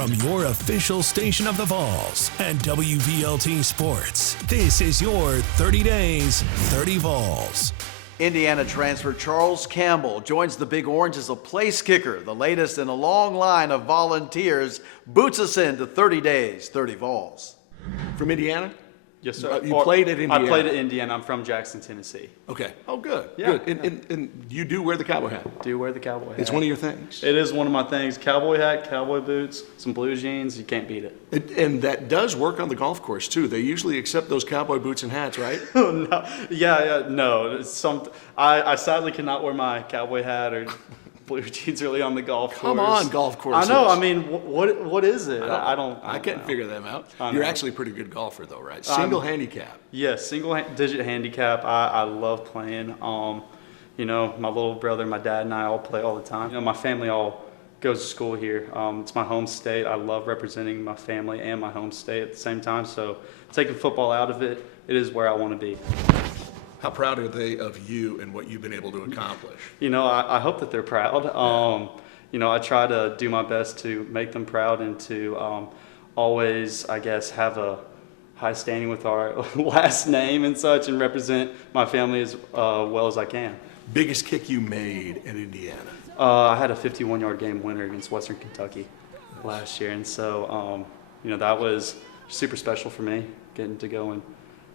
From your official station of the Vols and WVLT Sports, this is your 30 Days, 30 Vols. Indiana transfer Charles Campbell joins the Big Orange as a place kicker. The latest in a long line of volunteers boots us into 30 Days, 30 Vols. From Indiana? Yes, sir. You played at Indiana? I played at Indiana. I'm from Jackson, Tennessee. Okay. Oh, good. Yeah, good. And you do wear the cowboy hat? Do wear the cowboy hat. It's one of your things? It is one of my things. Cowboy hat, cowboy boots, some blue jeans. You can't beat it. And that does work on the golf course, too. They usually accept those cowboy boots and hats, right? No. No. I sadly cannot wear my cowboy hat or blue jeans really on the golf course. Come on, golf courses. I know. I mean, what is it? I can't figure them out. You're actually a pretty good golfer, though, right? Single handicap. Yes, single-digit handicap. I love playing. You know, my little brother, my dad, and I all play all the time. You know, my family all goes to school here. It's my home state. I love representing my family and my home state at the same time. So taking football out of it, it is where I want to be. How proud are they of you and what you've been able to accomplish? You know, I hope that they're proud. You know, I try to do my best to make them proud and to always, I guess, have a high standing with our last name and such and represent my family as well as I can. Biggest kick you made at Indiana? I had a 51-yard game winner against Western Kentucky last year, and so, you know, that was super special for me, getting to go and,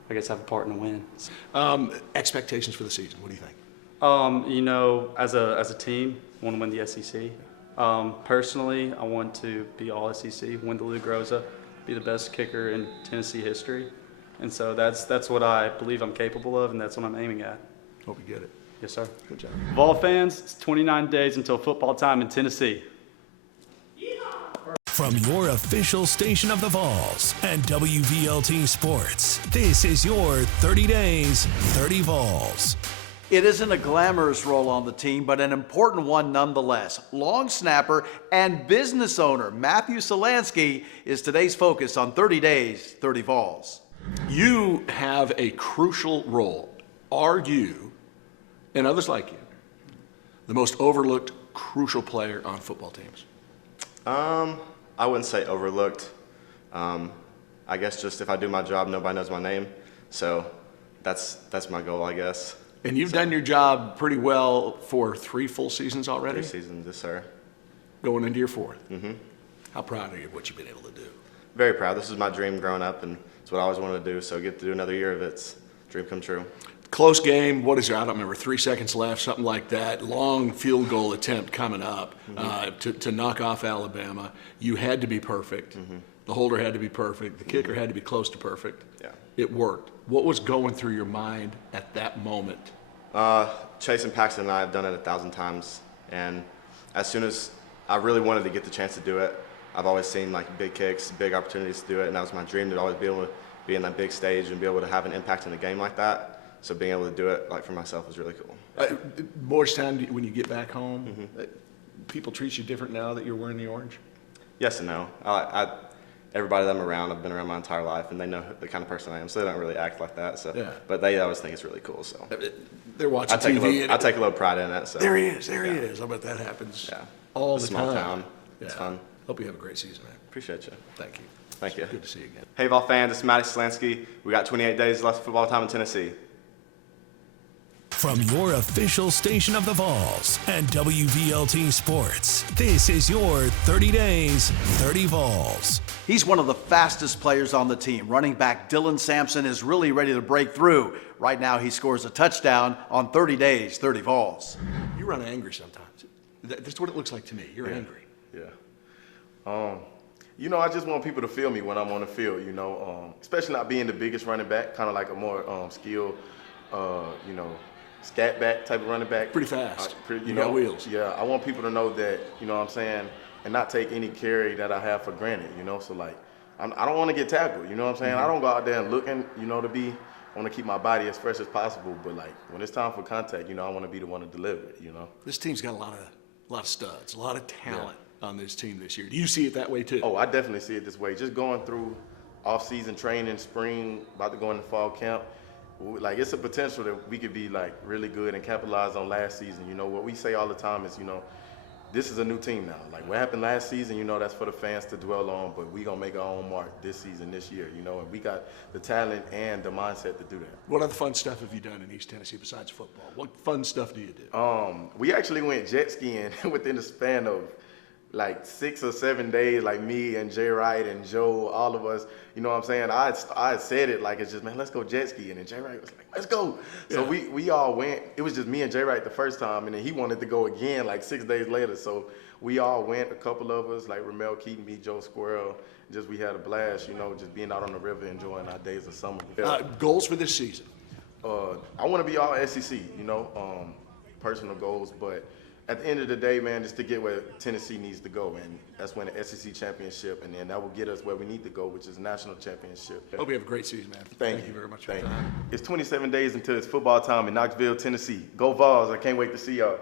I guess, have a part in a win. Expectations for the season, what do you think? You know, as a team, I want to win the SEC. Personally, I want to be all SEC, win the Lou Groza, be the best kicker in Tennessee history. And so that's what I believe I'm capable of, and that's what I'm aiming at. Hope you get it. Yes, sir. Good job. Vol fans, it's 29 days until football time in Tennessee. From your official station of the Vols and WVLT Sports, this is your 30 Days, 30 Vols. It isn't a glamorous role on the team, but an important one nonetheless. Long snapper and business owner Matthew Salanski is today's focus on 30 Days, 30 Vols. You have a crucial role. Are you, and others like you, the most overlooked crucial player on football teams? I wouldn't say overlooked. I guess just if I do my job, nobody knows my name. So that's my goal, I guess. And you've done your job pretty well for 3 full seasons already? 3 seasons, yes, sir. Going into your 4th? Mm-hmm. How proud are you of what you've been able to do? Very proud. This is my dream growing up, and it's what I always wanted to do. So get to do another year of it's a dream come true. Close game, what is there? I don't remember, 3 seconds left, something like that. Long field goal attempt coming up to knock off Alabama. You had to be perfect. Mm-hmm. The holder had to be perfect. The kicker had to be close to perfect. Yeah. It worked. What was going through your mind at that moment? Chase and Paxton and I have done it 1,000 times. And as soon as I really wanted to get the chance to do it, I've always seen like big kicks, big opportunities to do it. And that was my dream, to always be able to be in that big stage and be able to have an impact in the game like that. So being able to do it like for myself was really cool. Morristown, when you get back home, people treat you different now that you're wearing the orange? Yes and no. Everybody that I'm around, I've been around my entire life, and they know the kind of person I am, so they don't really act like that. So, yeah. But they always think it's really cool. So they're watching TV. I take a little pride in it. So there he is. There he is. I bet that happens all the small time. Town. It's fun. Hope you have a great season, man. Appreciate you. Thank you. Thank you. Good to see you again. Hey, Vol fans, it's Matty Salanski. We got 28 days left of football time in Tennessee. From your official station of the Vols and WVLT Sports, this is your 30 Days, 30 Vols. He's one of the fastest players on the team. Running back Dylan Sampson is really ready to break through. Right now, he scores a touchdown on 30 Days, 30 Vols. You run angry sometimes. That's what it looks like to me. You're angry. Yeah. You know, I just want people to feel me when I'm on the field, you know, especially not being the biggest running back, kind of like a more skilled, you know, scat back type of running back. Pretty fast. You got wheels. Yeah, I want people to know that, you know what I'm saying, and not take any carry that I have for granted, you know. So, like, I don't want to get tackled, you know what I'm saying? I don't go out there and looking, you know, I want to keep my body as fresh as possible. But, like, when it's time for contact, you know, I want to be the one to deliver it, you know. This team's got a lot of studs, a lot of talent on this team this year. Do you see it that way, too? Oh, I definitely see it this way. Just going through off-season training, spring, about to go into fall camp, like, it's a potential that we could be, like, really good and capitalize on last season. You know, what we say all the time is, you know, this is a new team now. Like what happened last season, you know, that's for the fans to dwell on, but we gonna make our own mark this season, this year, you know, and we got the talent and the mindset to do that. What other fun stuff have you done in East Tennessee besides football? What fun stuff do you do? We actually went jet skiing within the span of like 6 or 7 days, like me and Jay Wright and Joe, all of us, you know what I'm saying? I had said it like it's just, man, let's go jet skiing. And Jay Wright was like, let's go. So we all went. It was just me and Jay Wright the first time, and then he wanted to go again like 6 days later. So we all went, a couple of us, like Romel Keaton, me, Joe Squirrel. Just we had a blast, you know, just being out on the river, enjoying our days of summer. Goals for this season? I want to be all SEC, you know, personal goals, but at the end of the day, man, just to get where Tennessee needs to go, and that's when the SEC championship, and then that will get us where we need to go, which is national championship. Hope you have a great season, man. Thank you very much. Thank you. It's 27 days until it's football time in Knoxville, Tennessee. Go Vols! I can't wait to see y'all.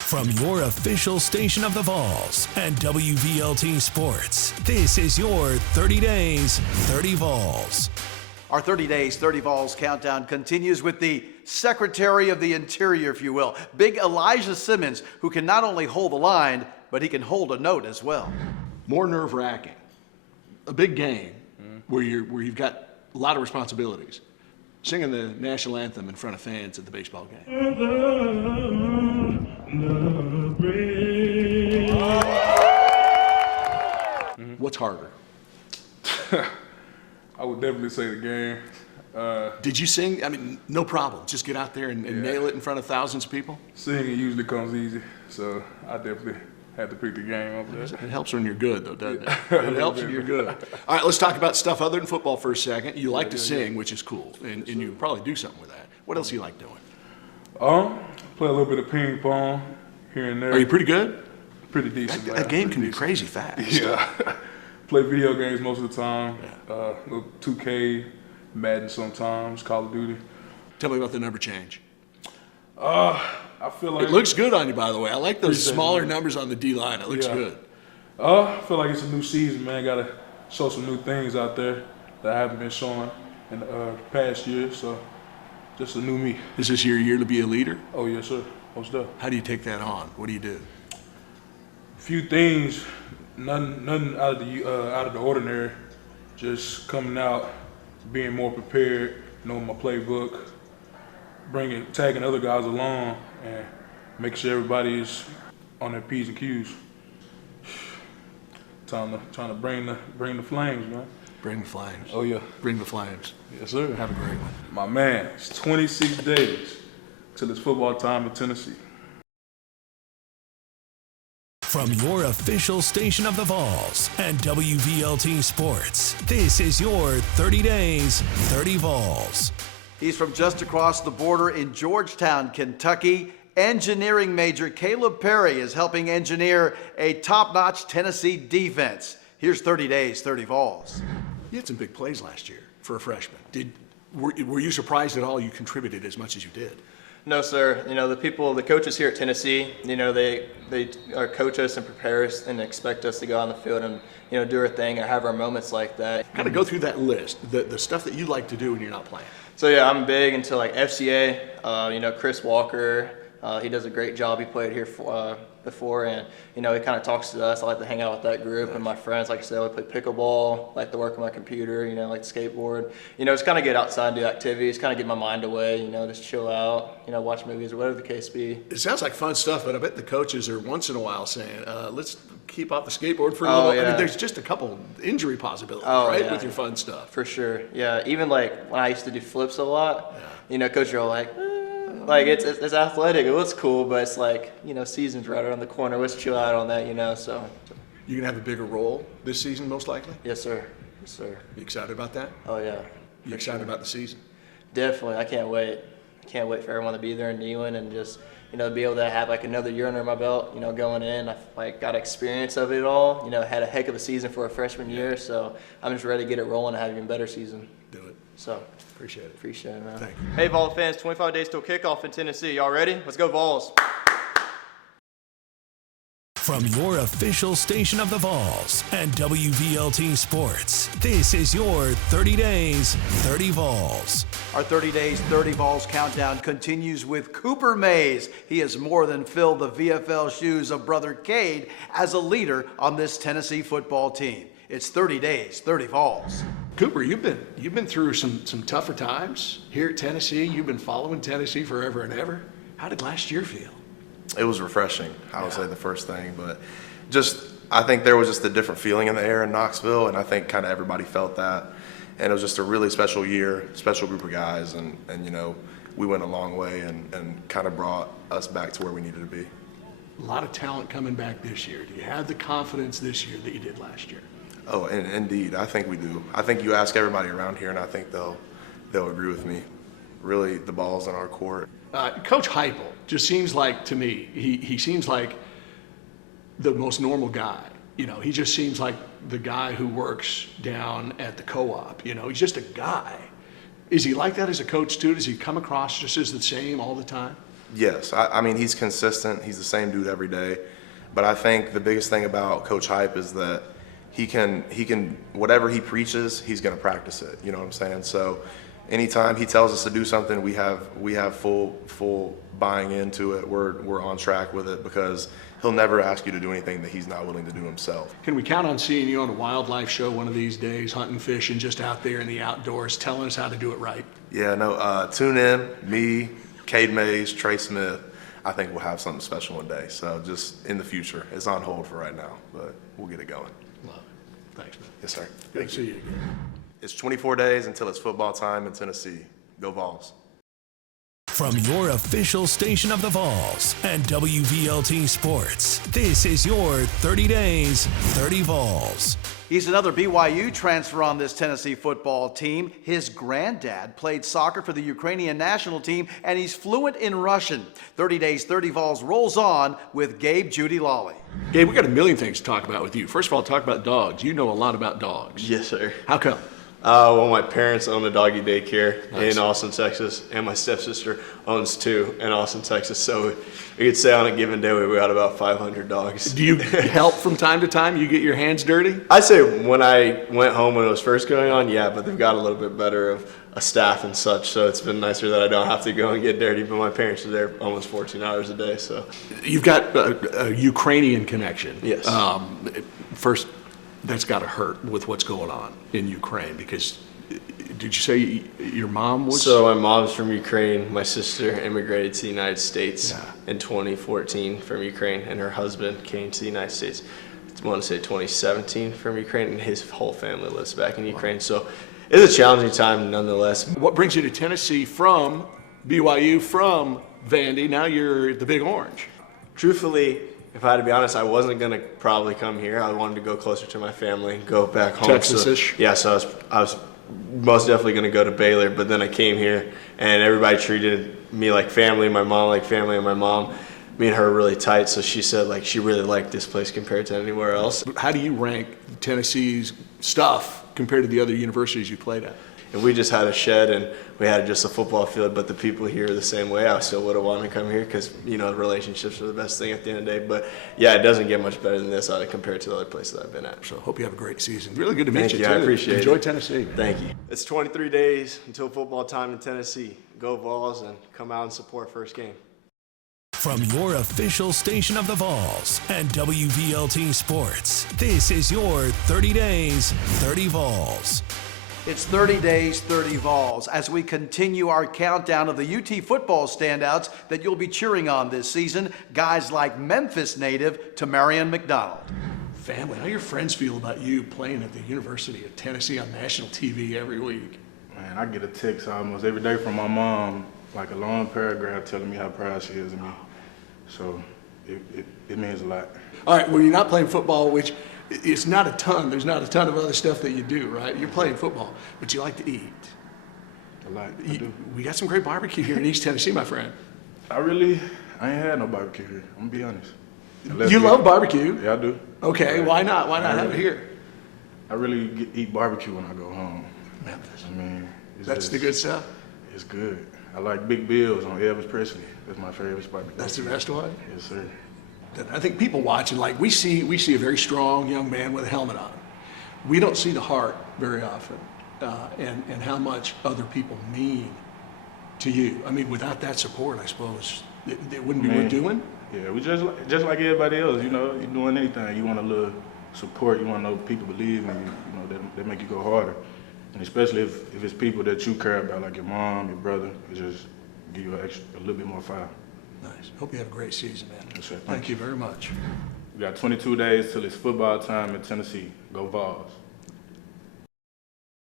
From your official station of the Vols and WVLT Sports, this is your 30 Days, 30 Vols. Our 30 Days, 30 Vols countdown continues with the Secretary of the Interior, if you will, Big Elijah Simmons, who can not only hold the line, but he can hold a note as well. More nerve-wracking. A big game where you've got a lot of responsibilities. Singing the national anthem in front of fans at the baseball game. What's harder? I would definitely say the game. Did you sing? I mean, no problem. Just get out there and nail it in front of thousands of people? Singing usually comes easy, so I definitely had to pick the game over there. It helps when you're good, though, doesn't it? It helps when you're good. All right, let's talk about stuff other than football for a second. You like to sing, which is cool, and you probably do something with that. What else do you like doing? Play a little bit of ping pong here and there. Are you pretty good? Pretty decent. That game can be crazy fast. Yeah. Play video games most of the time. Little 2K, Madden sometimes, Call of Duty. Tell me about the number change. I feel like it looks good on you, by the way. I like those smaller numbers on the D line. It looks good. I feel like it's a new season, man. Got to show some new things out there that I haven't been showing in the past year. So just a new me. Is this your year to be a leader? Oh yes, sir. Most definitely. How do you take that on? What do you do? Few things. Nothing out of the ordinary. Just coming out, being more prepared, knowing my playbook, tagging other guys along, and making sure everybody is on their P's and Q's. Trying to bring the flames, man. Bring the flames. Oh yeah. Bring the flames. Yes, sir. Have a great one. My man, it's 26 days till it's football time in Tennessee. From your official station of the Vols and WVLT Sports, this is your 30 Days, 30 Vols. He's from just across the border in Georgetown, Kentucky. Engineering major Caleb Perry is helping engineer a top-notch Tennessee defense. Here's 30 Days, 30 Vols. You had some big plays last year for a freshman. Were you surprised at all you contributed as much as you did? No, sir. You know, the coaches here at Tennessee, you know, they coach us and prepare us and expect us to go on the field and, you know, do our thing or have our moments like that. Kind of go through that list, the stuff that you like to do when you're not playing. So, yeah, I'm big into, like, FCA, you know, Chris Walker. He does a great job. He played here before, and, you know, he kind of talks to us. I like to hang out with that group and my friends. Like I said, I play pickleball, like to work on my computer, you know, like skateboard. You know, just kind of get outside and do activities, kind of get my mind away, you know, just chill out, you know, watch movies or whatever the case be. It sounds like fun stuff, but I bet the coaches are once in a while saying, let's keep off the skateboard for a little. Yeah. I mean, there's just a couple injury possibilities, right, with your fun stuff. For sure, yeah. Even, like, when I used to do flips a lot, you know, coaches are all like, like, it's athletic, it looks cool, but it's like, you know, season's right around the corner. Let's chill out on that, you know, so. You gonna have a bigger role this season, most likely? Yes, sir. Yes, sir. You excited about that? Oh, yeah. You excited about the season? Definitely. I can't wait. I can't wait for everyone to be there and kneeling and just, you know, be able to have, like, another year under my belt, you know, going in. I, like, got experience of it all. You know, had a heck of a season for a freshman year, so I'm just ready to get it rolling and have an even better season. Do it. So. Appreciate it. Appreciate it, man. Thank you. Hey, Vol fans, 25 days till kickoff in Tennessee. Y'all ready? Let's go, Vols. From your official station of the Vols and WVLT Sports, this is your 30 Days, 30 Vols. Our 30 Days, 30 Vols countdown continues with Cooper Mays. He has more than filled the VFL shoes of brother Cade as a leader on this Tennessee football team. It's 30 Days, 30 Vols. Cooper, you've been through some tougher times here at Tennessee. You've been following Tennessee forever and ever. How did last year feel? It was refreshing, I would say, the first thing. But I think there was just a different feeling in the air in Knoxville, and I think kind of everybody felt that. And it was just a really special year, special group of guys, and you know, we went a long way and kind of brought us back to where we needed to be. A lot of talent coming back this year. Do you have the confidence this year that you did last year? Oh, and indeed, I think we do. I think you ask everybody around here, and I think they'll agree with me. Really, the ball's in our court. Coach Heupel just seems like, to me, he seems like the most normal guy. You know, he just seems like the guy who works down at the co-op. You know, he's just a guy. Is he like that as a coach too? Does he come across just as the same all the time? Yes, I mean, he's consistent. He's the same dude every day. But I think the biggest thing about Coach Hype is that he can whatever he preaches, he's going to practice it. You know what I'm saying? So anytime he tells us to do something, we have full buying into it. We're on track with it because he'll never ask you to do anything that he's not willing to do himself. Can we count on seeing you on a wildlife show one of these days, hunting, fishing, just out there in the outdoors, telling us how to do it right? Yeah, no, tune in, me, Cade Mays, Trey Smith. I think we'll have something special one day. So just in the future. It's on hold for right now, but we'll get it going. Love it. Thanks, man. Yes, sir. Good to see you again. It's 24 days until it's football time in Tennessee. Go Vols. From your official station of the Vols and WVLT Sports, this is your 30 Days, 30 Vols. He's another BYU transfer on this Tennessee football team. His granddad played soccer for the Ukrainian national team, and he's fluent in Russian. 30 Days, 30 Vols rolls on with Gabe Judy-Lally. Gabe, we got a million things to talk about with you. First of all, talk about dogs. You know a lot about dogs. Yes, sir. How come? Well, my parents own a doggy daycare Nice. in Austin, Texas, and my stepsister owns two in Austin, Texas. So we could say on a given day we got about 500 dogs. Do you help from time to time? You get your hands dirty? I'd say when I went home when it was first going on, yeah, but they've got a little bit better of a staff and such, so it's been nicer that I don't have to go and get dirty, but my parents are there almost 14 hours a day, so. You've got a Ukrainian connection. Yes. First, that's got to hurt with what's going on in Ukraine because did you say your mom was? So my mom's from Ukraine. My sister immigrated to the United States in 2014 from Ukraine, and her husband came to the United States, I want to say 2017 from Ukraine, and his whole family lives back in Ukraine. So it's a challenging time nonetheless. What brings you to Tennessee from BYU, from Vandy? Now you're the Big Orange. Truthfully, if I had to be honest, I wasn't going to probably come here. I wanted to go closer to my family, go back home. Texas-ish? So, yeah, so I was most definitely going to go to Baylor, but then I came here, and everybody treated me like family, my mom like family, and my mom, me and her were really tight, so she said like she really liked this place compared to anywhere else. How do you rank Tennessee's stuff compared to the other universities you played at? If we just had a shed and we had just a football field, but the people here are the same way, I still would have wanted to come here because, you know, the relationships are the best thing at the end of the day. But, yeah, it doesn't get much better than this compared to the other places I've been at. So hope you have a great season. Really good to meet you, Thank you. I appreciate it. Enjoy Tennessee. Man. Thank you. It's 23 days until football time in Tennessee. Go Vols and come out and support first game. From your official station of the Vols and WVLT Sports, this is your 30 Days, 30 Vols. It's 30 Days, 30 Vols as we continue our countdown of the UT football standouts that you'll be cheering on this season. Guys like Memphis native Tamari McDonald. Family, how your friends feel about you playing at the University of Tennessee on national TV every week? Man, I get a text almost every day from my mom, like a long paragraph telling me how proud she is of me. So it means a lot. All right, well, you're not playing football, which it's not a ton. There's not a ton of other stuff that you do, right? You're playing football, but you like to eat. I do. We got some great barbecue here in East Tennessee, my friend. I ain't had no barbecue here. I'm gonna be honest. You love barbecue? Yeah, I do. Okay, why not? Why not have it here? I really eat barbecue when I go home. Memphis. I mean, That's the good stuff? It's good. I like Big Bill's on Elvis Presley. That's my favorite barbecue. That's the best one? Yes, sir. I think people watching, like we see a very strong young man with a helmet on. We don't see the heart very often. and how much other people mean to you. I mean, without that support, I suppose it wouldn't be worth doing. Yeah, we just like everybody else, you know, you're doing anything, you want a little support, you want to know people believe in you, you know, that make you go harder. And especially if it's people that you care about, like your mom, your brother, it just give you a little bit more fire. Nice. Hope you have a great season, man. Yes, sir. Thank you very much. We got 22 days till it's football time in Tennessee. Go Vols.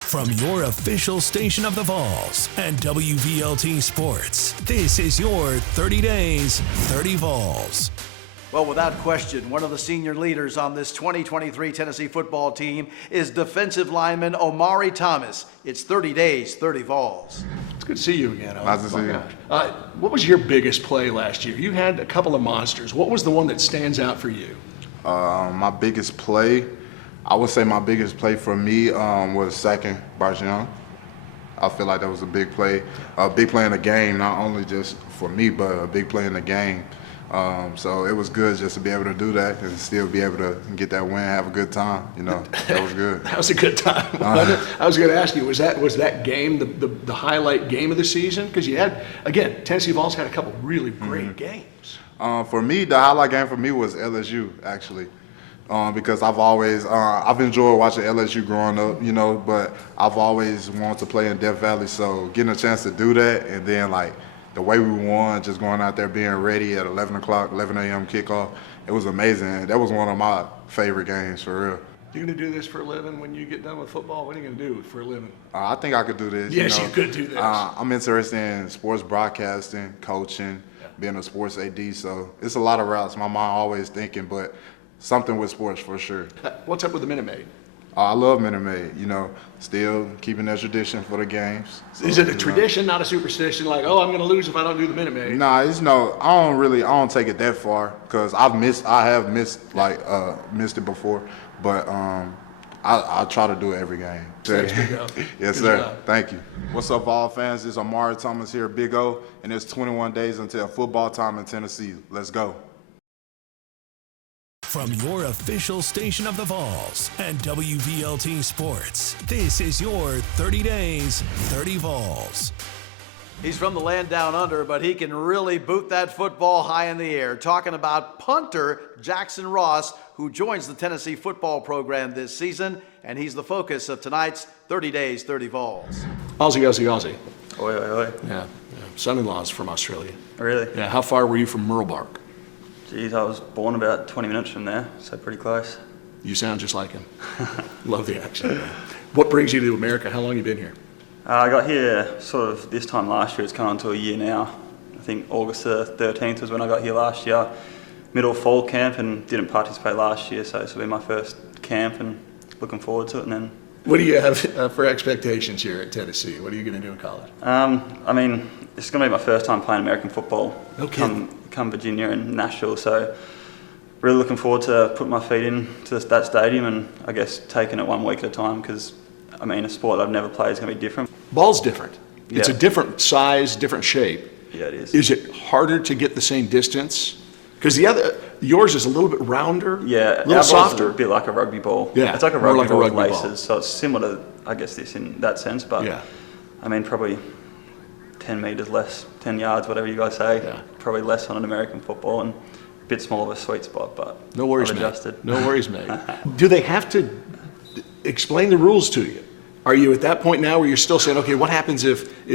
From your official station of the Vols and WVLT Sports, this is your 30 days, 30 Vols. Well, without question, one of the senior leaders on this 2023 Tennessee football team is defensive lineman Omari Thomas. It's 30 days, 30 Vols. It's good to see you again. Nice to see you. What was your biggest play last year? You had a couple of monsters. What was the one that stands out for you? My biggest play, I would say my biggest play for me was sacking Bryce Young. I feel like that was a big play in the game, not only just for me, but a big play in the game. So it was good just to be able to do that and still be able to get that win, have a good time. You know, that was good. That was a good time. I was going to ask you, was that game the highlight game of the season? Because you had, again, Tennessee Vols had a couple really great games. For me, the highlight game for me was LSU, actually. Because I've enjoyed watching LSU growing up, you know, but I've always wanted to play in Death Valley. So getting a chance to do that, and then like the way we won, just going out there being ready at 11 a.m. kickoff, it was amazing. That was one of my favorite games, for real. You're going to do this for a living when you get done with football? What are you going to do for a living? I think I could do this. Yes, you could do this. I'm interested in sports broadcasting, coaching, being a sports AD. So it's a lot of routes. My mind always thinking, but something with sports for sure. What's up with the Minute Maid? I love Minute Maid, you know, still keeping that tradition for the games. So, is it a tradition, not a superstition? Like, oh, I'm going to lose if I don't do the Minute Maid. Nah, I don't take it that far because I have missed it before, but I try to do it every game. Yes, sir. Job. Thank you. What's up, all fans? It's Omari Thomas here, Big O, and it's 21 days until football time in Tennessee. Let's go. From your official station of the Vols and WVLT Sports, this is your 30 days, 30 Vols. He's from the land down under, but he can really boot that football high in the air. Talking about punter Jackson Ross, who joins the Tennessee football program this season, and he's the focus of tonight's 30 days, 30 Vols. Aussie. Oi, oi, oi. Yeah. Son-in-law's from Australia. Really? Yeah. How far were you from Murrelbark? Geez, I was born about 20 minutes from there, so pretty close. You sound just like him. Love the accent. What brings you to America? How long have you been here? I got here sort of this time last year. It's come on to a year now. I think August the 13th was when I got here last year. Middle fall camp, and didn't participate last year, so this will be my first camp and looking forward to it. And then, what do you have for expectations here at Tennessee? What are you going to do in college? I mean, it's going to be my first time playing American football. Okay. Come Virginia and Nashville, so really looking forward to putting my feet into that stadium and I guess taking it 1 week at a time because, I mean, a sport I've never played is going to be different. Ball's different. Yeah. It's a different size, different shape. Yeah, it is. Is it harder to get the same distance? Because yours is a little bit rounder, yeah, a little softer. A bit like a rugby ball. Yeah, it's like a rugby ball with laces, ball. So it's similar to, I guess, this in that sense, but yeah. I mean, probably 10 metres less, 10 yards, whatever you guys say. Yeah. Probably less on an American football and a bit smaller of a sweet spot, but no worries, I've adjusted. Mate. No worries, mate. Do they have to explain the rules to you? Are you at that point now where you're still saying, okay, what happens if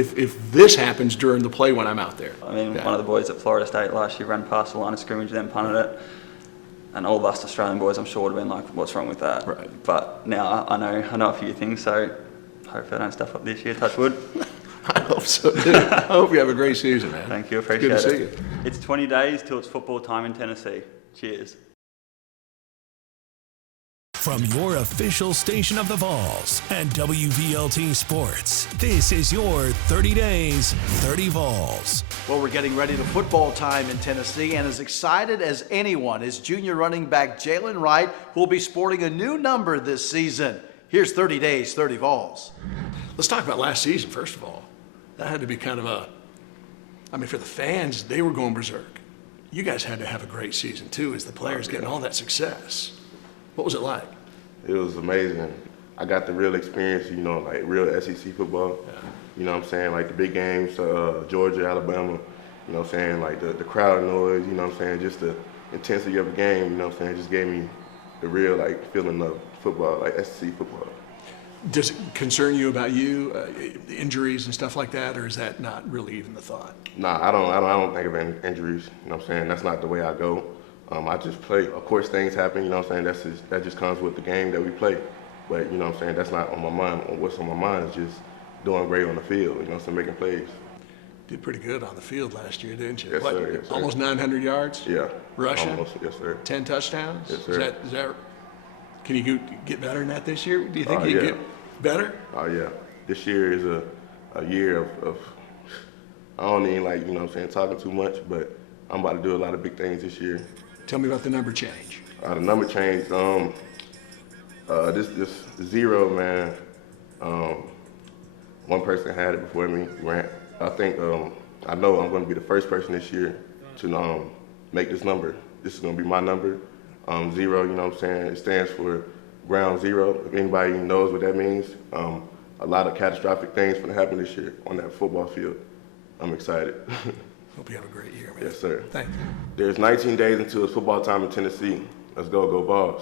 this happens during the play when I'm out there? I mean, one of the boys at Florida State last year ran past the line of scrimmage, then punted it. And all of us Australian boys, I'm sure, would have been like, what's wrong with that? Right. But now I know a few things, so hopefully I don't stuff up this year, touch wood. I hope so, too. I hope you have a great season, man. Thank you, appreciate it. Good to see you. It's 20 days till it's football time in Tennessee. Cheers. From your official station of the Vols and WVLT Sports, this is your 30 days, 30 Vols. Well, we're getting ready to football time in Tennessee, and as excited as anyone is junior running back Jalen Wright, who will be sporting a new number this season. Here's 30 days, 30 Vols. Let's talk about last season, first of all. That had to be kind of for the fans, they were going berserk. You guys had to have a great season, too, as the players getting all that success. What was it like? It was amazing. I got the real experience, you know, like real SEC football. You know what I'm saying? Like the big games, Georgia, Alabama, you know what I'm saying? Like the crowd noise, you know what I'm saying? Just the intensity of the game, you know what I'm saying? Just gave me the real, like, feeling of football, like SEC football. Does it concern you about injuries and stuff like that, or is that not really even the thought? Nah, I don't think of any injuries, you know what I'm saying? That's not the way I go. I just play. Of course, things happen, you know what I'm saying? That just comes with the game that we play. But, you know what I'm saying, that's not on my mind. What's on my mind is just doing great on the field, you know what I'm saying, making plays. Did pretty good on the field last year, didn't you? Yes, sir. Yes, sir. Almost 900 yards? Yeah. Rushing? Almost, yes, sir. 10 touchdowns? Yes, sir. Is that, can you get better than that this year? Do you think you get better? Oh, yeah. This year is a year of I don't even like, you know what I'm saying, talking too much, but I'm about to do a lot of big things this year. Tell me about the number change. The number change, this 0, man, one person had it before me, Grant. I think, I know I'm going to be the first person this year to make this number. This is going to be my number, 0, you know what I'm saying? It stands for ground zero. If anybody knows what that means, a lot of catastrophic things going to happen this year on that football field. I'm excited. Hope you have a great year, man. Yes, sir. Thank you. There's 19 days until it's football time in Tennessee. Let's go Vols.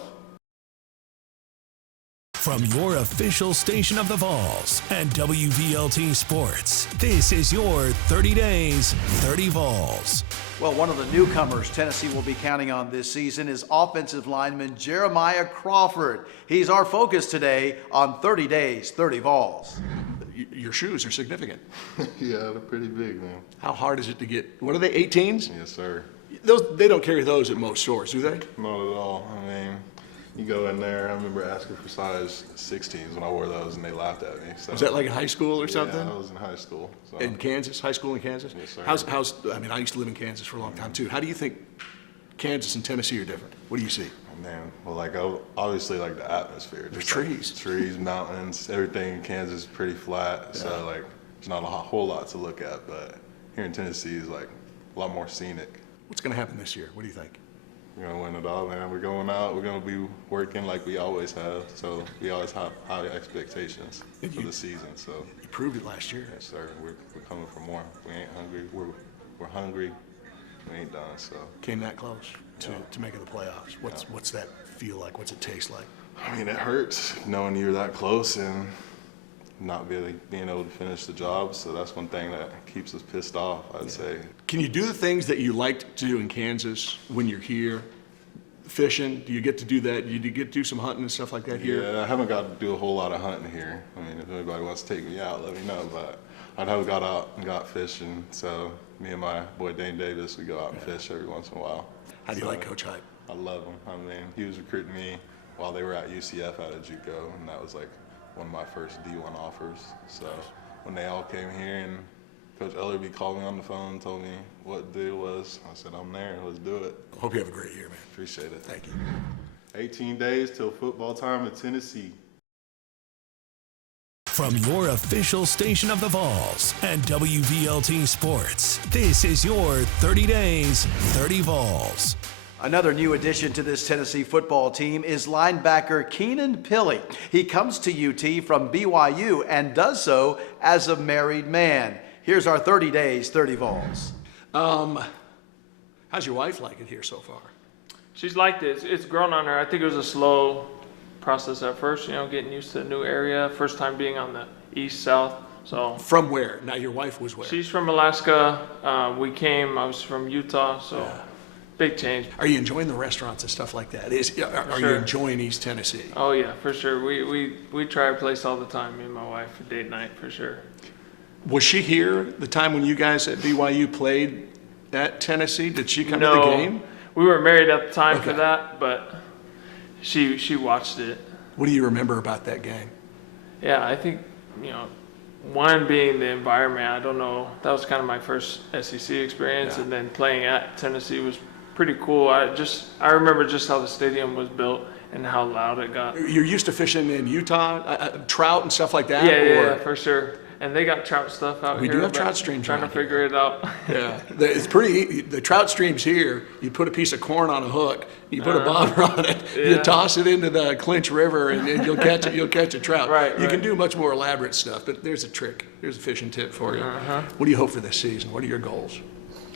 From your official station of the Vols and WVLT Sports, this is your 30 days, 30 Vols. Well, one of the newcomers Tennessee will be counting on this season is offensive lineman Jeremiah Crawford. He's our focus today on 30 days, 30 Vols. Your shoes are significant. Yeah, they're pretty big, man. How hard is it to get, what are they, 18s? Yes, sir. They don't carry those at most stores, do they? Not at all. I mean, you go in there, I remember asking for size 16s when I wore those, and they laughed at me. So. Was that like in high school or something? Yeah, I was in high school. So. In Kansas? High school in Kansas? Yes, sir. I mean, I used to live in Kansas for a long time, too. How do you think Kansas and Tennessee are different? What do you see? Man, well, like, obviously, like, the atmosphere. There's just trees. Like, trees, mountains, everything in Kansas is pretty flat. Yeah. So, like, there's not a whole lot to look at. But here in Tennessee is, like, a lot more scenic. What's going to happen this year? What do you think? We're going to win it all, man. We're going out. We're going to be working like we always have. So we always have high expectations for the season. So you proved it last year. Yes, sir. We're coming for more. We ain't hungry. We're hungry. We ain't done. So came that close to making the playoffs. What's that feel like? What's it taste like? I mean, it hurts knowing you're that close and not really being able to finish the job. So that's one thing that keeps us pissed off, I'd say. Can you do the things that you liked to do in Kansas when you're here? Fishing, do you get to do that? Do you get to do some hunting and stuff like that here? Yeah, I haven't got to do a whole lot of hunting here. I mean, if anybody wants to take me out, let me know. But I have got out and got fishing. So me and my boy Dane Davis, we go out and fish every once in a while. How do you like Coach Hype? I love him. I mean, he was recruiting me while they were at UCF out of JUCO, and that was like one of my first D1 offers. So when they all came here and Coach Ellerby called me on the phone and told me what the deal was, I said, I'm there, let's do it. Hope you have a great year, man. Appreciate it. Thank you. 18 days till football time in Tennessee. From your official station of the Vols and WVLT Sports, this is your 30 days, 30 Vols. Another new addition to this Tennessee football team is linebacker Keenan Pilly. He comes to UT from BYU and does so as a married man. Here's our 30 days, 30 Vols. How's your wife like it here so far? She's liked it. It's grown on her. I think it was a slow process at first, getting used to a new area. First time being on the east, south. So from where? Now your wife was where? She's from Alaska. I was from Utah, so yeah. Big change. Are you enjoying the restaurants and stuff like that? Are you enjoying East Tennessee? Oh yeah, for sure. We try a place all the time, me and my wife, for date night for sure. Was she here the time when you guys at BYU played at Tennessee? Did she come to the game? We were married at the time for that, but she watched it. What do you remember about that game? Yeah, I think, one being the environment. I don't know. That was kind of my first SEC experience, and then playing at Tennessee was pretty cool. I remember just how the stadium was built and how loud it got. You're used to fishing in Utah, trout and stuff like that? Yeah, for sure. and they got trout stuff out We here. do have but trout streams Trying to around here. figure it out. Yeah, it's pretty. The trout stream's here. You put a piece of corn on a hook. You put a bobber on it. You Yeah. toss it into the Clinch River, and you'll catch it. You'll catch a trout. Right, You can right. do much more elaborate stuff, but there's a trick. Here's a fishing tip for you. Uh-huh. What do you hope for this season? What are your goals?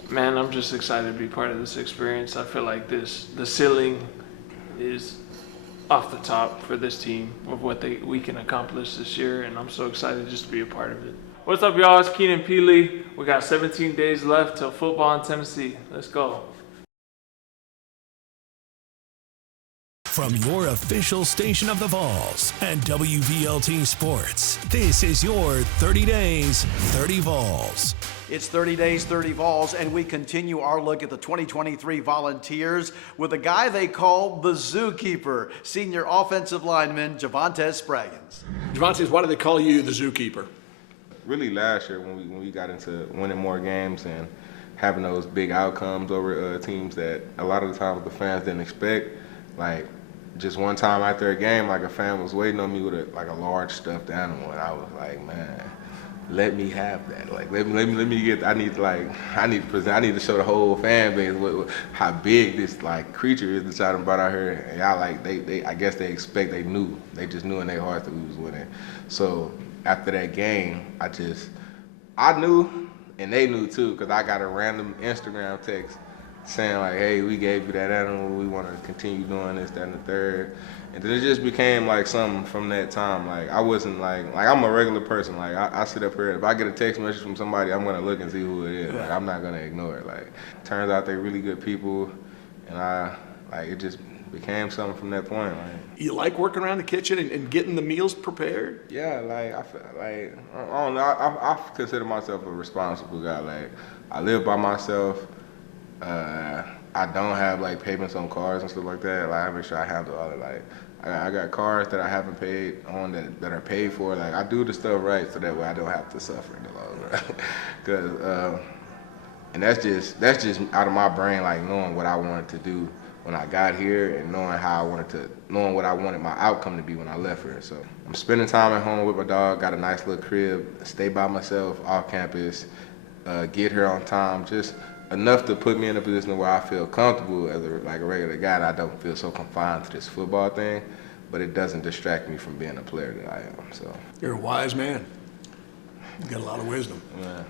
Man, I'm just excited to be part of this experience. I feel like the ceiling is off the top for this team of what we can accomplish this year, and I'm so excited just to be a part of it. What's up, y'all? It's Keenan Pilly. We got 17 days left till football in Tennessee. Let's go. From your official station of the Vols and WVLT Sports, this is your 30 Days, 30 Vols. It's 30 Days, 30 Vols, and we continue our look at the 2023 Volunteers with a guy they call the Zookeeper, senior offensive lineman Javonte Spraggins. Javonte, why do they call you the zookeeper? Really last year when we got into winning more games and having those big outcomes over teams that a lot of the times the fans didn't expect. Like just one time after a game, like a fan was waiting on me with a large stuffed animal, and I was like, man, let me have that. Like let me get. I need to show the whole fan base how big this like creature is that y'all done brought out here. And y'all like I guess they knew. They just knew in their hearts that we was winning. So after that game, I knew, and they knew too, because I got a random Instagram text saying like, hey, we gave you that animal, we want to continue doing this, that, and the third. And then it just became like something from that time. Like I wasn't like I'm a regular person. Like I sit up here, if I get a text message from somebody, I'm gonna look and see who it is. Like I'm not gonna ignore it. Like turns out they're really good people, and it just became something from that point. Like, You like working around the kitchen and getting the meals prepared? yeah, like I feel like I don't know. I consider myself a responsible guy. Like I live by myself. I don't have like payments on cars and stuff like that. Like I make sure I handle all it. Like I got cars that I haven't paid on that are paid for. Like I do the stuff right so that way I don't have to suffer in the long run. Cause and that's just out of my brain, like knowing what I wanted to do when I got here and knowing what I wanted my outcome to be when I left here. So I'm spending time at home with my dog. Got a nice little crib. Stay by myself off campus. Get here on time. Just enough to put me in a position where I feel comfortable as a regular guy, and I don't feel so confined to this football thing, but it doesn't distract me from being a player that I am. So You're a wise man. You got a lot of wisdom. yeah.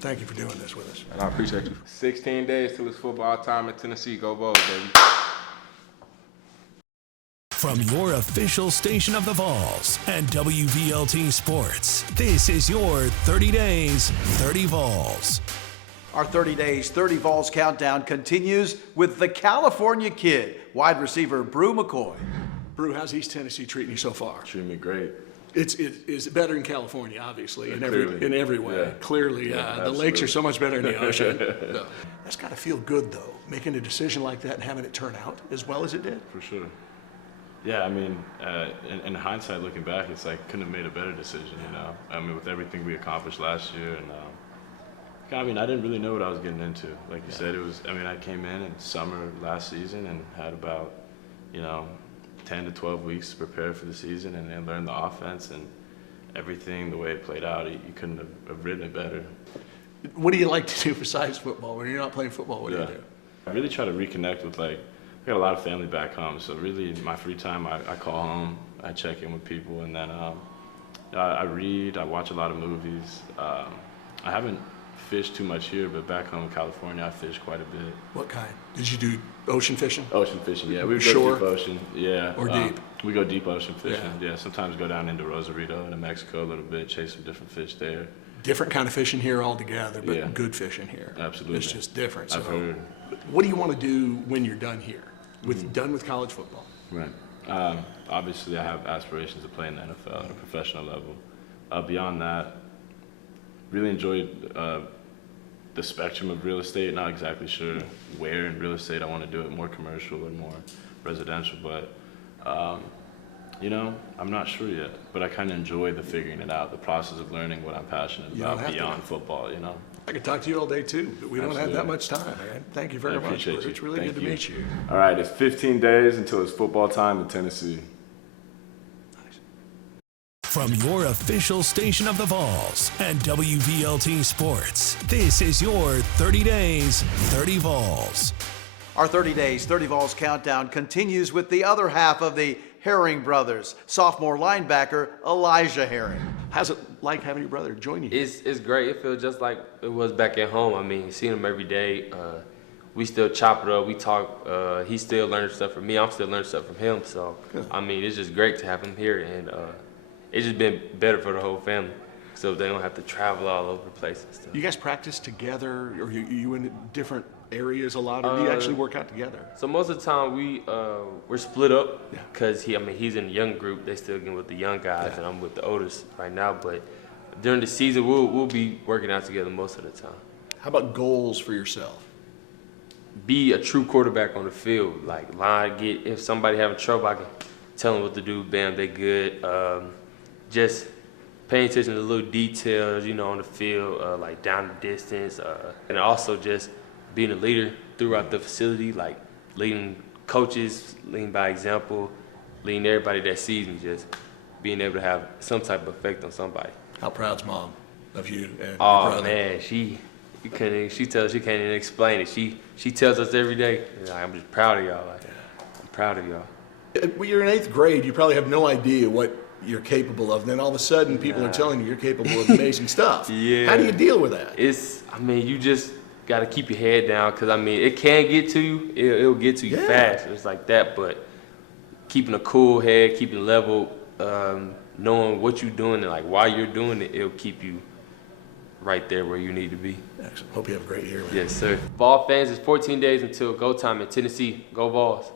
Thank you for doing this with us. And I appreciate you. 16 days till it's football time in Tennessee. Go Vols, baby. From your official station of the Vols and WVLT Sports, this is your 30 Days, 30 Vols. Our 30 Days, 30 Vols countdown continues with the California Kid, wide receiver Brew McCoy. Brew, how's East Tennessee treating you so far? Treating me great. It's better in California, obviously, in Clearly. every way. Yeah. Clearly, Yeah, the lakes are so much better in the ocean. No. That's got to feel good, though, making a decision like that and having it turn out as well as it did. For sure. Yeah, I mean, in hindsight, looking back, it's like couldn't have made a better decision, you know. I mean, with everything we accomplished last year, and I mean, I didn't really know what I was getting into. Like you said, I came in summer last season and had about, 10 to 12 weeks to prepare for the season and learn the offense and everything, the way it played out. You couldn't have written it better. What do you like to do besides football? When you're not playing football, what do you do? I really try to reconnect with, I got a lot of family back home, so really my free time, I call home, I check in with people, and then I read, I watch a lot of movies. I haven't fished too much here, but back home in California, I fish quite a bit. What kind? Did you do ocean fishing? Ocean fishing, yeah. We go Shore? deep ocean, yeah. Or deep? We go deep ocean fishing, yeah. Sometimes go down into Rosarito into Mexico a little bit, chase some different fish there. Different kind of fishing here altogether, but Yeah. good fishing here. Absolutely. It's just different. I've heard. What do you want to do when you're done here, done with college football? Right. Obviously, I have aspirations to play in the NFL at a professional level. Beyond that, really enjoyed the spectrum of real estate. Not exactly sure where in real estate I want to do it, more commercial or more residential, but I'm not sure yet. But I kind of enjoy the figuring it out, the process of learning what I'm passionate You don't about have to beyond know. football. I could talk to you all day too, but we don't have that Absolutely. much time, man. Thank you very I much. appreciate you. It's really Thank good to meet you. All right, it's 15 days until it's football time in Tennessee. From your official station of the Vols and WVLT Sports, this is your 30 Days, 30 Vols. Our 30 Days, 30 Vols countdown continues with the other half of the Herring brothers, sophomore linebacker Elijah Herring. How's it like having your brother join you? It's great. It feels just like it was back at home. I mean, seeing him every day, we still chop it up. We talk. He's still learning stuff from me. I'm still learning stuff from him. So, I mean, it's just great to have him here, and it's just been better for the whole family. So they don't have to travel all over the place and stuff. You guys practice together, or you in different areas a lot, or do you actually work out together? So most of the time we're split up because he's in the young group. They still getting with the young guys, and I'm with the oldest right now. But during the season, we'll be working out together most of the time. How about goals for yourself? Be a true quarterback on the field. Like if somebody having trouble, I can tell them what to do. Bam, they good. Just paying attention to the little details, on the field, like down the distance, and also just being a leader throughout the facility, like leading coaches, leading by example, leading everybody that sees me, just being able to have some type of effect on somebody. How proud's mom of you and your brother? Man, she tells she can't even explain it. She tells us every day, I'm just proud of y'all. I'm proud of y'all. When you're in 8th grade, you probably have no idea what you're capable of. And then all of a sudden, people are telling you you're capable of amazing stuff. Yeah. How do you deal with that? You just got to keep your head down, because it can get to you. It'll get to you fast. It's like that, but keeping a cool head, keeping level, knowing what you're doing and like why you're doing it, it'll keep you right there where you need to be. Excellent. Hope you have a great year, man. Yes, sir. Vol fans, it's 14 days until go time in Tennessee. Go Vols.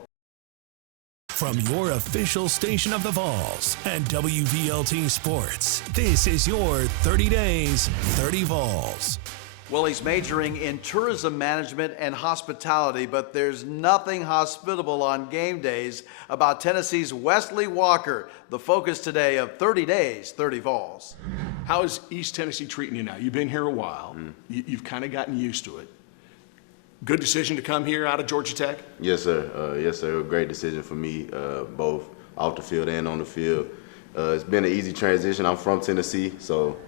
From your official station of the Vols and WVLT Sports, this is your 30 Days, 30 Vols. Well, he's majoring in tourism management and hospitality, but there's nothing hospitable on game days about Tennessee's Wesley Walker, the focus today of 30 Days, 30 Vols. How is East Tennessee treating you now? You've been here a while. You've kind of gotten used to it. Good decision to come here out of Georgia Tech? Yes, sir. Yes, sir. A great decision for me, both off the field and on the field. It's been an easy transition. I'm from Tennessee, so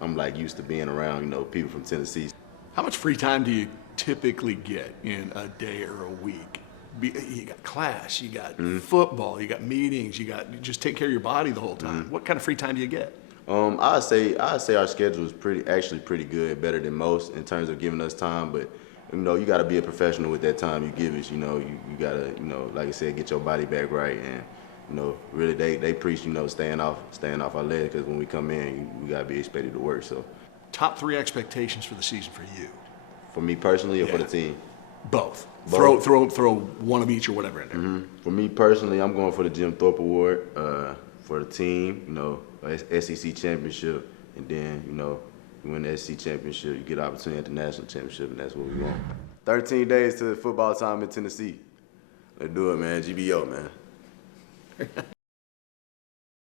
I'm like used to being around people from Tennessee. How much free time do you typically get in a day or a week? You got class, you got football, you got meetings, you just take care of your body the whole time. What kind of free time do you get? I'd say our schedule is actually pretty good, better than most in terms of giving us time, but you got to be a professional with that time you give us. You got to, like I said, get your body back right. And, really they preach, staying off our legs, because when we come in, we got to be expected to work. So, top 3 expectations for the season for you? For me personally or for the team? Both. Throw one of each or whatever in there. For me personally, I'm going for the Jim Thorpe Award. For the team, SEC championship, and then, you win the SEC championship, you get an opportunity at the national championship, and that's what we want. 13 days to football time in Tennessee. Let's do it, man. GBO, man.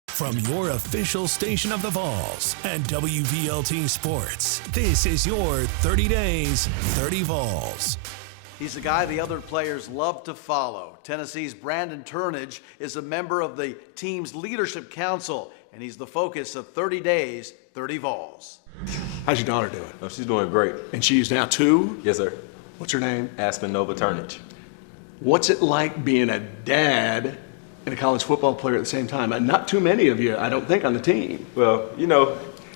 From your official station of the Vols and WVLT Sports, this is your 30 Days, 30 Vols. He's a guy the other players love to follow. Tennessee's Brandon Turnage is a member of the team's leadership council, and he's the focus of 30 Days, 30 Vols. How's your daughter doing? Oh, she's doing great. And she's now 2? Yes, sir. What's her name? Aspen Nova Turnage. What's it like being a dad and a college football player at the same time? Not too many of you, I don't think, on the team. Well,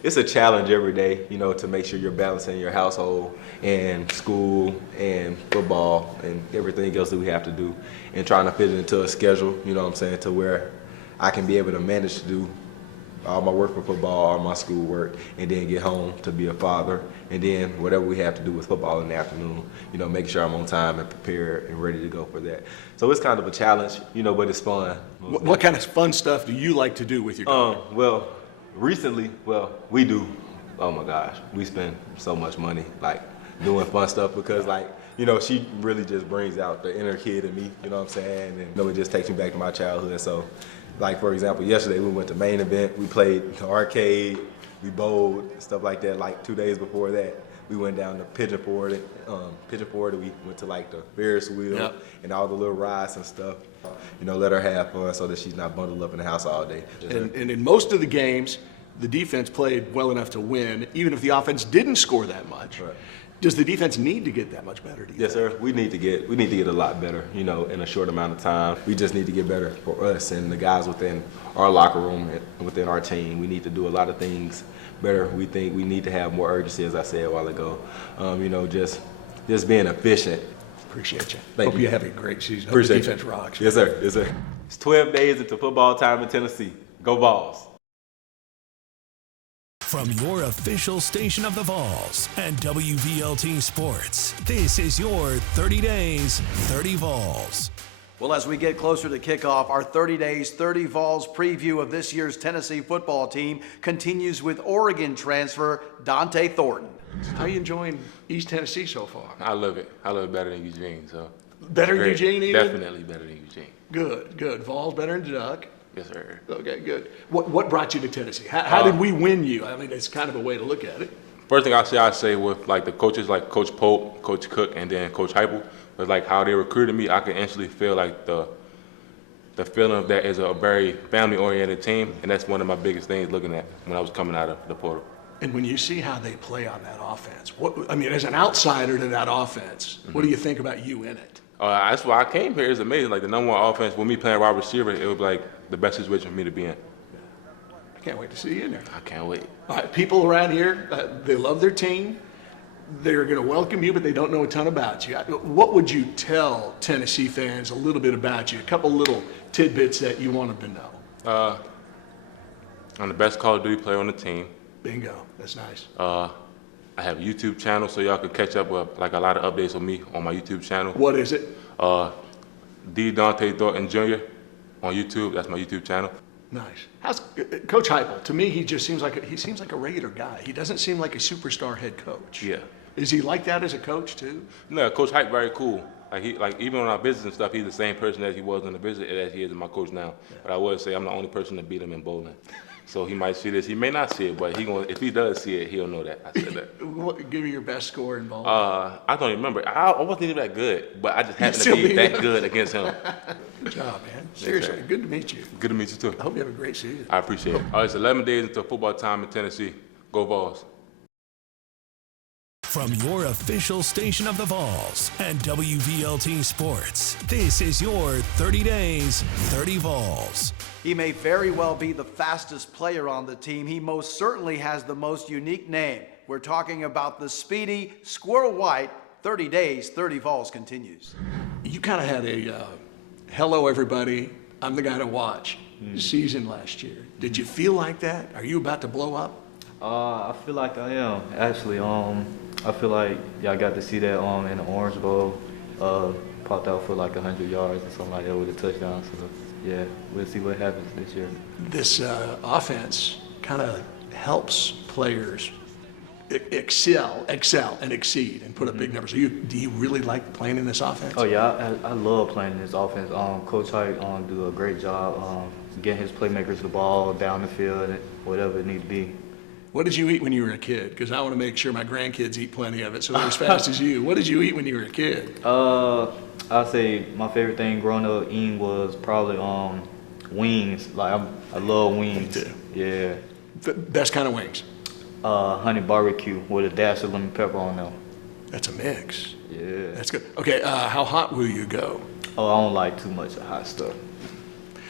it's a challenge every day, to make sure you're balancing your household and school and football and everything else that we have to do, and trying to fit it into a schedule, to where I can be able to manage to do all my work for football, all my school work, and then get home to be a father, and then whatever we have to do with football in the afternoon, making sure I'm on time and prepared and ready to go for that. So it's kind of a challenge, but it's fun. What kind of fun stuff do you like to do with your daughter? Well, recently, we do, oh my gosh, we spend so much money, like, doing fun stuff, because, she really just brings out the inner kid in me, and it just takes me back to my childhood. So, for example, yesterday we went to main event, we played the arcade, we bowled, stuff like that. 2 days before that, we went down to Pigeon Forward, and we went to like the Ferris wheel and all the little rides and stuff. You know, let her have fun so that she's not bundled up in the house all day. And in most of the games, the defense played well enough to win, even if the offense didn't score that much. Right. Does the defense need to get that much better? Do you Yes, sir. We need to get a lot better, you know, in a short amount of time. We just need to get better for us and the guys within our locker room and within our team. We need to do a lot of things better. We think we need to have more urgency, as I said a while ago. You know, just being efficient. Appreciate you. Thank Hope you. you have a great season. Hope Appreciate the defense you. rocks. Yes, sir. Yes, sir. It's 12 days into football time in Tennessee. Go Vols. From your official station of the Vols and WVLT Sports, this is your 30 Days, 30 Vols. Well, as we get closer to kickoff, our 30 Days, 30 Vols preview of this year's Tennessee football team continues with Oregon transfer Dante Thornton. How are you enjoying East Tennessee so far? I love it. I love it better than Eugene. So better than Eugene, even? Definitely better than Eugene. Good, good. Vols better than Duck. Yes, sir. Okay, good. What brought you to Tennessee? How did we win you? I mean, it's kind of a way to look at it. First thing I say with like the coaches, like Coach Pope, Coach Cook, and then Coach Heupel, was like how they recruited me. I could instantly feel like the feeling of that is a very family-oriented team, and that's one of my biggest things looking at when I was coming out of the portal. And when you see how they play on that offense, as an outsider to that offense, what do you think about you in it? That's why I came here. It's amazing. Like the number one offense, with me playing wide receiver, it was like the best situation for me to be in. I can't wait to see you in there. I can't wait. All right, people around here, they love their team. They're going to welcome you, but they don't know a ton about you. What would you tell Tennessee fans a little bit about you? A couple little tidbits that you want them to know. I'm the best Call of Duty player on the team. Bingo. That's nice. I have a YouTube channel, so y'all can catch up with like a lot of updates on me on my YouTube channel. What is it? Dante Thornton Jr. on YouTube. That's my YouTube channel. Nice. How's Coach Heupel? To me, he just seems like a regular guy. He doesn't seem like a superstar head coach. Yeah. Is he like that as a coach too? No, Coach Hype very cool. Like even on our business and stuff, he's the same person as he was in the business as he is in my coach now. Yeah. But I would say I'm the only person to beat him in bowling. So he might see this. He may not see it, but if he does see it, he'll know that. I said that. Give me your best score in bowling. I don't even remember. I wasn't even that good, but I just happened to be that good against him. Good job, man. Seriously, yes, good to meet you. Good to meet you too. I hope you have a great season. I appreciate it. It's 11 days until football time in Tennessee. Go Vols. From your official station of the Vols and WVLT Sports, this is your 30 Days, 30 Vols. He may very well be the fastest player on the team. He most certainly has the most unique name. We're talking about the speedy Squirrel White. 30 Days, 30 Vols continues. You kind of had a hello, everybody, I'm the guy to watch season last year. Did you feel like that? Are you about to blow up? I feel like I am, actually. I feel like y'all got to see that in the Orange Bowl. Popped out for like 100 yards or something like that with a touchdown. So, yeah, we'll see what happens this year. This offense kind of helps players excel and exceed and put up big numbers. Do you really like playing in this offense? Oh, yeah, I love playing in this offense. Coach Hype do a great job getting his playmakers the ball down the field, whatever it needs to be. What did you eat when you were a kid? Because I want to make sure my grandkids eat plenty of it, so they're as fast as you. What did you eat when you were a kid? I'd say my favorite thing growing up eating was probably wings. Like I love wings. Me too. Yeah. Best kind of wings? Honey barbecue with a dash of lemon pepper on them. That's a mix. Yeah. That's good. Okay, how hot will you go? Oh, I don't like too much of hot stuff.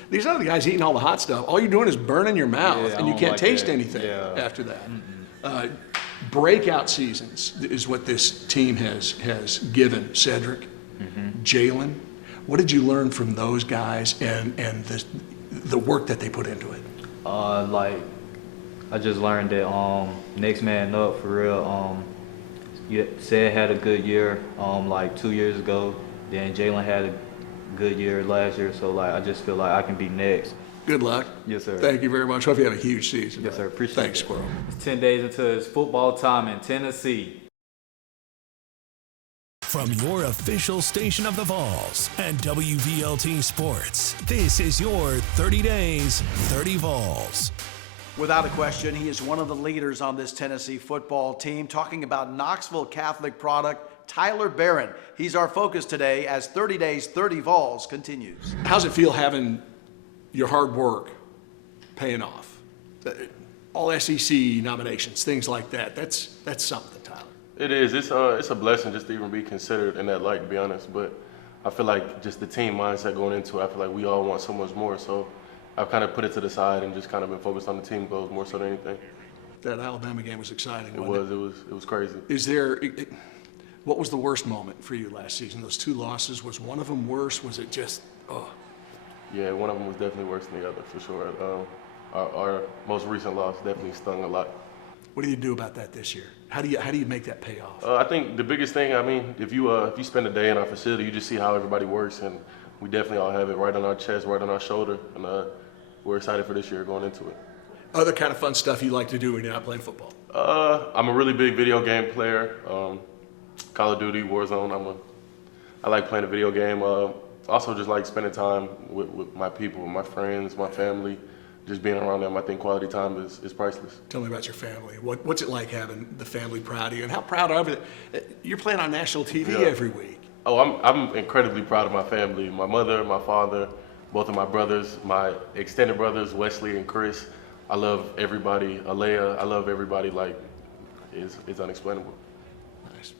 These other guys eating all the hot stuff, all you're doing is burning your mouth, and you can't taste anything after that. Breakout seasons is what this team has given Cedric, Jalen. What did you learn from those guys and the work that they put into it? I just learned that next man up for real. Ced had a good year like 2 years ago. Then Jalen had a good year last year, so I just feel like I can be next. Good luck. Yes, sir. Thank you very much. Hope you have a huge season. Yes, sir. Appreciate Thanks, it. Squirrel. It's 10 days until it's football time in Tennessee. From your official station of the Vols and WVLT Sports, this is your 30 Days, 30 Vols. Without a question, he is one of the leaders on this Tennessee football team. Talking about Knoxville Catholic product, Tyler Barron. He's our focus today as 30 Days, 30 Vols continues. How's it feel having your hard work paying off? All SEC nominations, things like that. That's something, Tyler. It is. It's a blessing just to even be considered in that light, to be honest. But I feel like just the team mindset going into it, I feel like we all want so much more. So I've kind of put it to the side and just kind of been focused on the team goals more so than anything. That Alabama game was exciting, It wasn't it? It was crazy. Is there, what was the worst moment for you last season? Those two losses, was one of them worse? Was it just, oh? Yeah, one of them was definitely worse than the other, for sure. Our most recent loss definitely stung a lot. What do you do about that this year? How do you make that pay off? I think the biggest thing, I mean, if you spend a day in our facility, you just see how everybody works, and we definitely all have it right on our chest, right on our shoulder, and we're excited for this year going into it. Other kind of fun stuff you like to do when you're not playing football? I'm a really big video game player. Call of Duty, Warzone. I like playing a video game. Also just like spending time with my people, my friends, my family. Just being around them, I think quality time is priceless. Tell me about your family. What's it like having the family proud of you, and how proud are you? You're playing on national TV every week. Oh, I'm incredibly proud of my family. My mother, my father, both of my brothers, my extended brothers, Wesley and Chris. I love everybody. Alea, I love everybody. Like, it's unexplainable. Nice.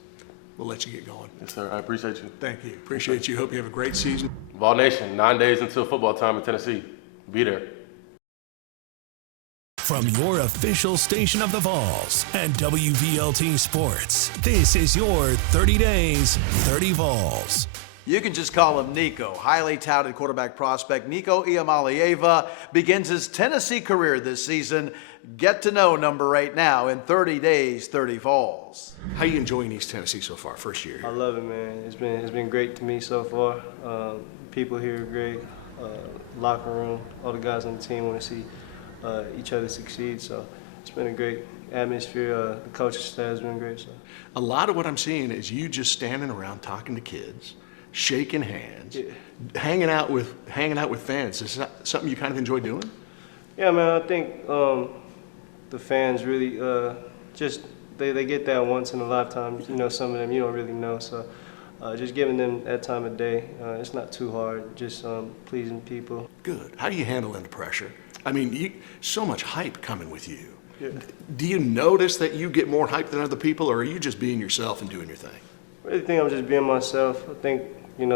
We'll let you get going. Yes, sir. I appreciate you. Thank you. Appreciate you. Hope you have a great season. Vol Nation, 9 days until football time in Tennessee. Be there. From your official station of the Vols and WVLT Sports, this is your 30 Days, 30 Vols. You can just call him Nico. Highly touted quarterback prospect Nico Iamaleava begins his Tennessee career this season. Get to know number 8 now in 30 Days, 30 Vols. How are you enjoying East Tennessee so far, first year? I love it, man. It's been great to me so far. People here are great. Locker room, all the guys on the team want to see each other succeed. So it's been a great atmosphere. The coaching staff has been great. So a lot of what I'm seeing is you just standing around talking to kids, shaking hands, hanging out with fans. Is that something you kind of enjoy doing? Yeah, man. I think the fans really just they get that once in a lifetime. You know, some of them you don't really know. So just giving them that time of day, it's not too hard. Just pleasing people. Good. How do you handle the pressure? I mean, so much hype coming with you. Yeah. Do you notice that you get more hype than other people, or are you just being yourself and doing your thing? I really think I'm just being myself. I think, we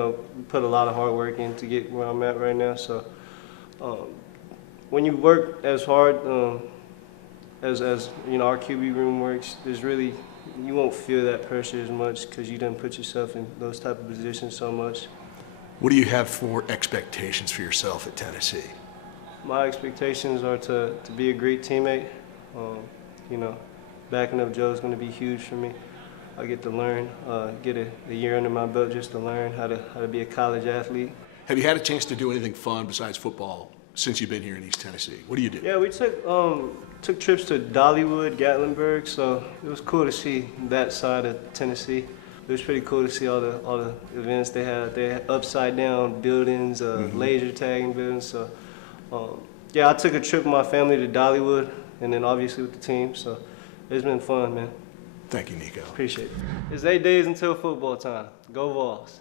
put a lot of hard work in to get where I'm at right now. So when you work as hard as our QB room works, you won't feel that pressure as much because you done put yourself in those type of positions so much. What do you have for expectations for yourself at Tennessee? My expectations are to be a great teammate. Backing up Joe is going to be huge for me. I get to learn, get a year under my belt just to learn how to be a college athlete. Have you had a chance to do anything fun besides football since you've been here in East Tennessee? What do you do? Yeah, we took trips to Dollywood, Gatlinburg, so it was cool to see that side of Tennessee. It was pretty cool to see all the events they had. They had upside down buildings, laser tagging buildings. So I took a trip with my family to Dollywood, and then obviously with the team. So it's been fun, man. Thank you, Nico. Appreciate it. It's 8 days until football time. Go Vols.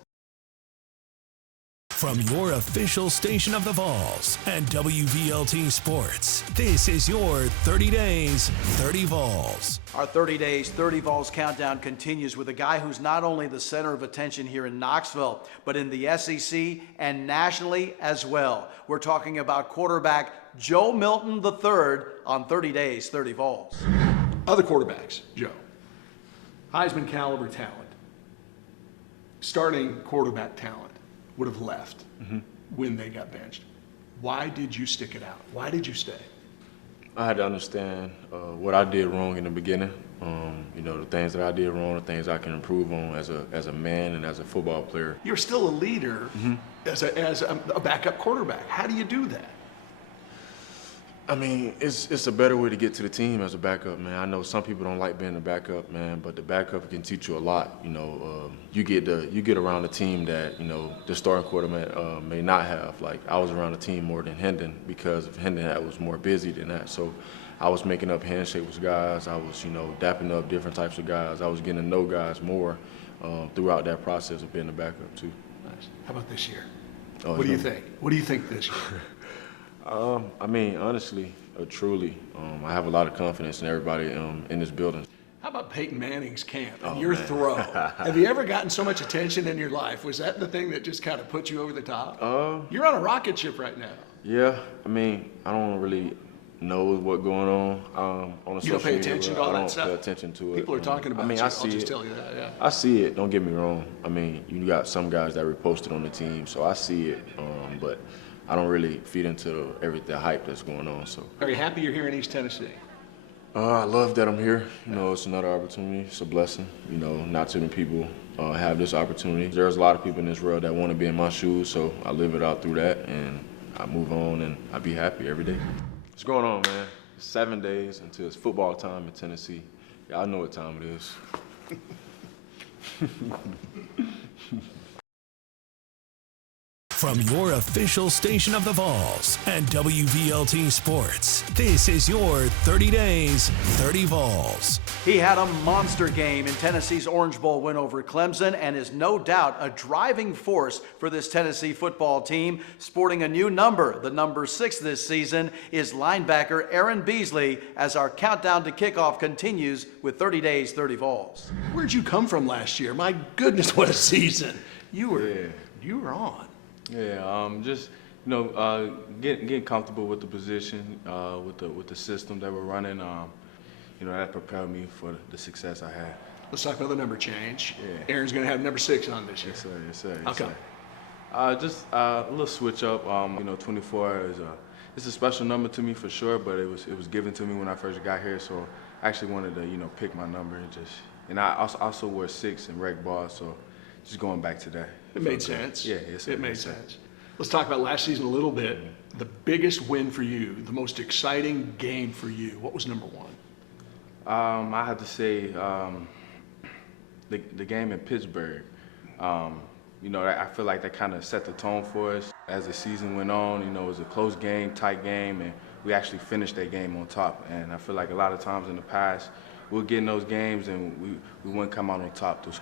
From your official station of the Vols and WVLT Sports, this is your 30 Days, 30 Vols. Our 30 Days, 30 Vols countdown continues with a guy who's not only the center of attention here in Knoxville, but in the SEC and nationally as well. We're talking about quarterback Joe Milton III on 30 Days, 30 Vols. Other quarterbacks, Joe. Heisman caliber talent. Starting quarterback talent would have left when they got benched. Why did you stick it out? Why did you stay? I had to understand what I did wrong in the beginning. The things that I did wrong, the things I can improve on as a man and as a football player. You're still a leader as a backup quarterback. How do you do that? I mean, it's a better way to get to the team as a backup, man. I know some people don't like being a backup, man, but the backup can teach you a lot. You know, you get around a team that, you know, the starting quarterback may not have. Like, I was around a team more than Hendon because Hendon was more busy than that. So I was making up handshakes with guys. I was, you know, dapping up different types of guys. I was getting to know guys more throughout that process of being a backup too. Nice. How about this year? Oh, What do you think? What do you think this year? I mean, honestly, truly, I have a lot of confidence in everybody in this building. How about Peyton Manning's camp and Oh, your man. throw? Have you ever gotten so much attention in your life? Was that the thing that just kind of put you over the top? You're on a rocket ship right now. Yeah, I mean, I don't really know what's going on the You don't pay social media, attention but to all that I don't stuff? pay attention to it. People are talking about I mean, you. I I'll see just it. tell you that, yeah. I see it. Don't get me wrong. I mean, you got some guys that reposted on the team, so I see it. But I don't really feed into the hype that's going on. So. Are you happy you're here in East Tennessee? I love that I'm here. You know, it's another opportunity. It's a blessing. You know, not too many people have this opportunity. There's a lot of people in this world that want to be in my shoes, so I live it out through that, and I move on, and I be happy every day. What's going on, man? It's 7 days until it's football time in Tennessee. Y'all know what time it is. From your official station of the Vols and WVLT Sports, this is your 30 Days, 30 Vols. He had a monster game in Tennessee's Orange Bowl win over Clemson and is no doubt a driving force for this Tennessee football team. Sporting a new number, the number 6 this season, is linebacker Aaron Beasley as our countdown to kickoff continues with 30 Days, 30 Vols. Where'd you come from last year? My goodness, what a season. You were on. Yeah, just you know, getting comfortable with the position, with the system that we're running. You know, that prepared me for the success I had. Let's talk about the number change. Yeah. Aaron's going to have number 6 on this year. Yes, sir. Yes, sir. How Yes, come? sir. Just a little switch up. You know, 24 it's a special number to me for sure, but it was given to me when I first got here, so I actually wanted to pick my number and I also wore 6 in rec ball, so just going back to that. It made sense. Yeah, yes, sir. It made Yes, sir. sense. Let's talk about last season a little bit. The biggest win for you, the most exciting game for you. What was number 1? I have to say the game in Pittsburgh. You know, I feel like that kind of set the tone for us as the season went on. You know, it was a close game, tight game, and we actually finished that game on top. And I feel like a lot of times in the past, we'll get in those games and we wouldn't come out on top. Those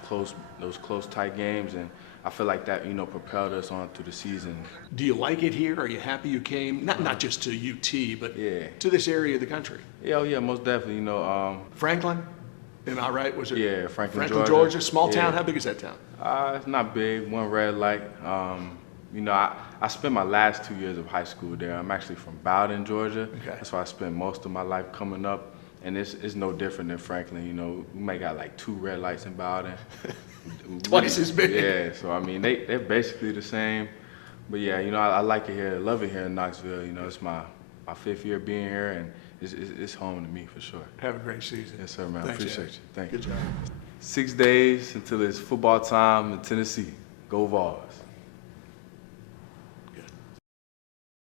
close, tight games, and I feel like that propelled us on through the season. Do you like it here? Are you happy you came? Not just to UT, but to this area of the country. Yeah, most definitely. You know, Franklin, am I right? Was it? Yeah, Franklin, Georgia. Small Yeah. town. How big is that town? It's not big. One red light. You know, I spent my last 2 years of high school there. I'm actually from Bowden, Georgia. Okay. That's why I spent most of my life coming up. And it's no different than Franklin. You know, we might got like 2 red lights in Bowden. Twice as big. Yeah, so I mean, they're basically the same. But yeah, you know, I like it here. I love it here in Knoxville. You know, it's my 5th year being here, and it's home to me for sure. Have a great season. Yes, sir, man. Thanks, Appreciate Aaron. you. Thank you. Good job. 6 days until it's football time in Tennessee. Go Vols.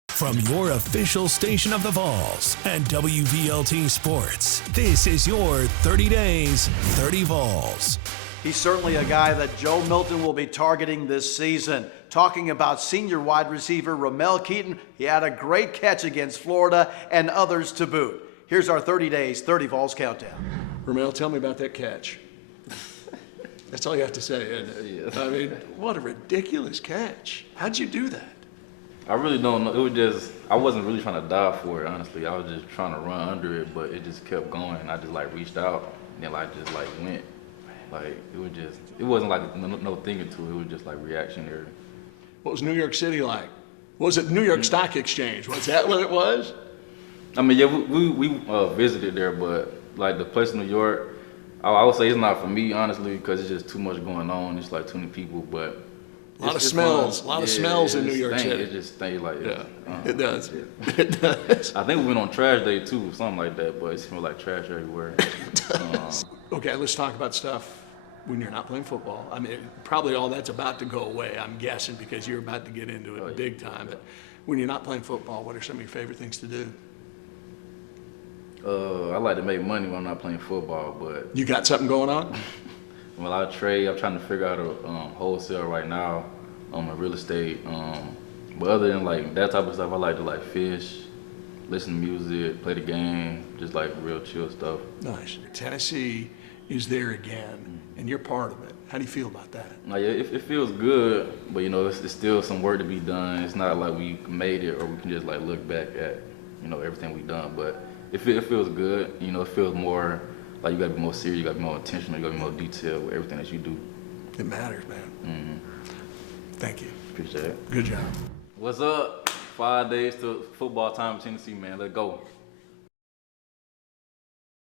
From your official station of the Vols and WVLT Sports, this is your 30 Days, 30 Vols. He's certainly a guy that Joe Milton will be targeting this season. Talking about senior wide receiver Romel Keaton, he had a great catch against Florida and others to boot. Here's our 30 Days, 30 Vols countdown. Romel, tell me about that catch. That's all you have to say, isn't it? I mean, what a ridiculous catch. How'd you do that? I really don't know. It was just, I wasn't really trying to dive for it, honestly. I was just trying to run under it, but it just kept going. I just reached out and then just went. It wasn't no thinking to it. It was just reactionary. What was New York City like? Was it New York Stock Exchange? Was that what it was? I mean, yeah, we visited there, but the place in New York, I would say it's not for me, honestly, because it's just too much going on. It's too many people, but a lot of smells. A lot of smells in New York City. It just stinks it does. Yeah. It does. I think we went on trash day too, something like that, but it smelled like trash everywhere. Okay, let's talk about stuff when you're not playing football. I mean, probably all that's about to go away, I'm guessing, because you're about to get into it big time. But when you're not playing football, what are some of your favorite things to do? I like to make money when I'm not playing football, but You got something going on? well, I trade. I'm trying to figure out a wholesale right now on my real estate. But other than like that type of stuff, I like to like fish, listen to music, play the game, just like real chill stuff. Nice. Tennessee is there again, and you're part of it. How do you feel about that? Like it feels good, but you know, it's still some work to be done. It's not like we made it or we can just like look back at, you know, everything we've done. But it feels good. You know, it feels more like you gotta be more serious, you gotta be more intentional, you gotta be more detailed with everything that you do. It matters, man. Thank you. Appreciate it. Good job. What's up? 5 days to football time in Tennessee, man. Let's go.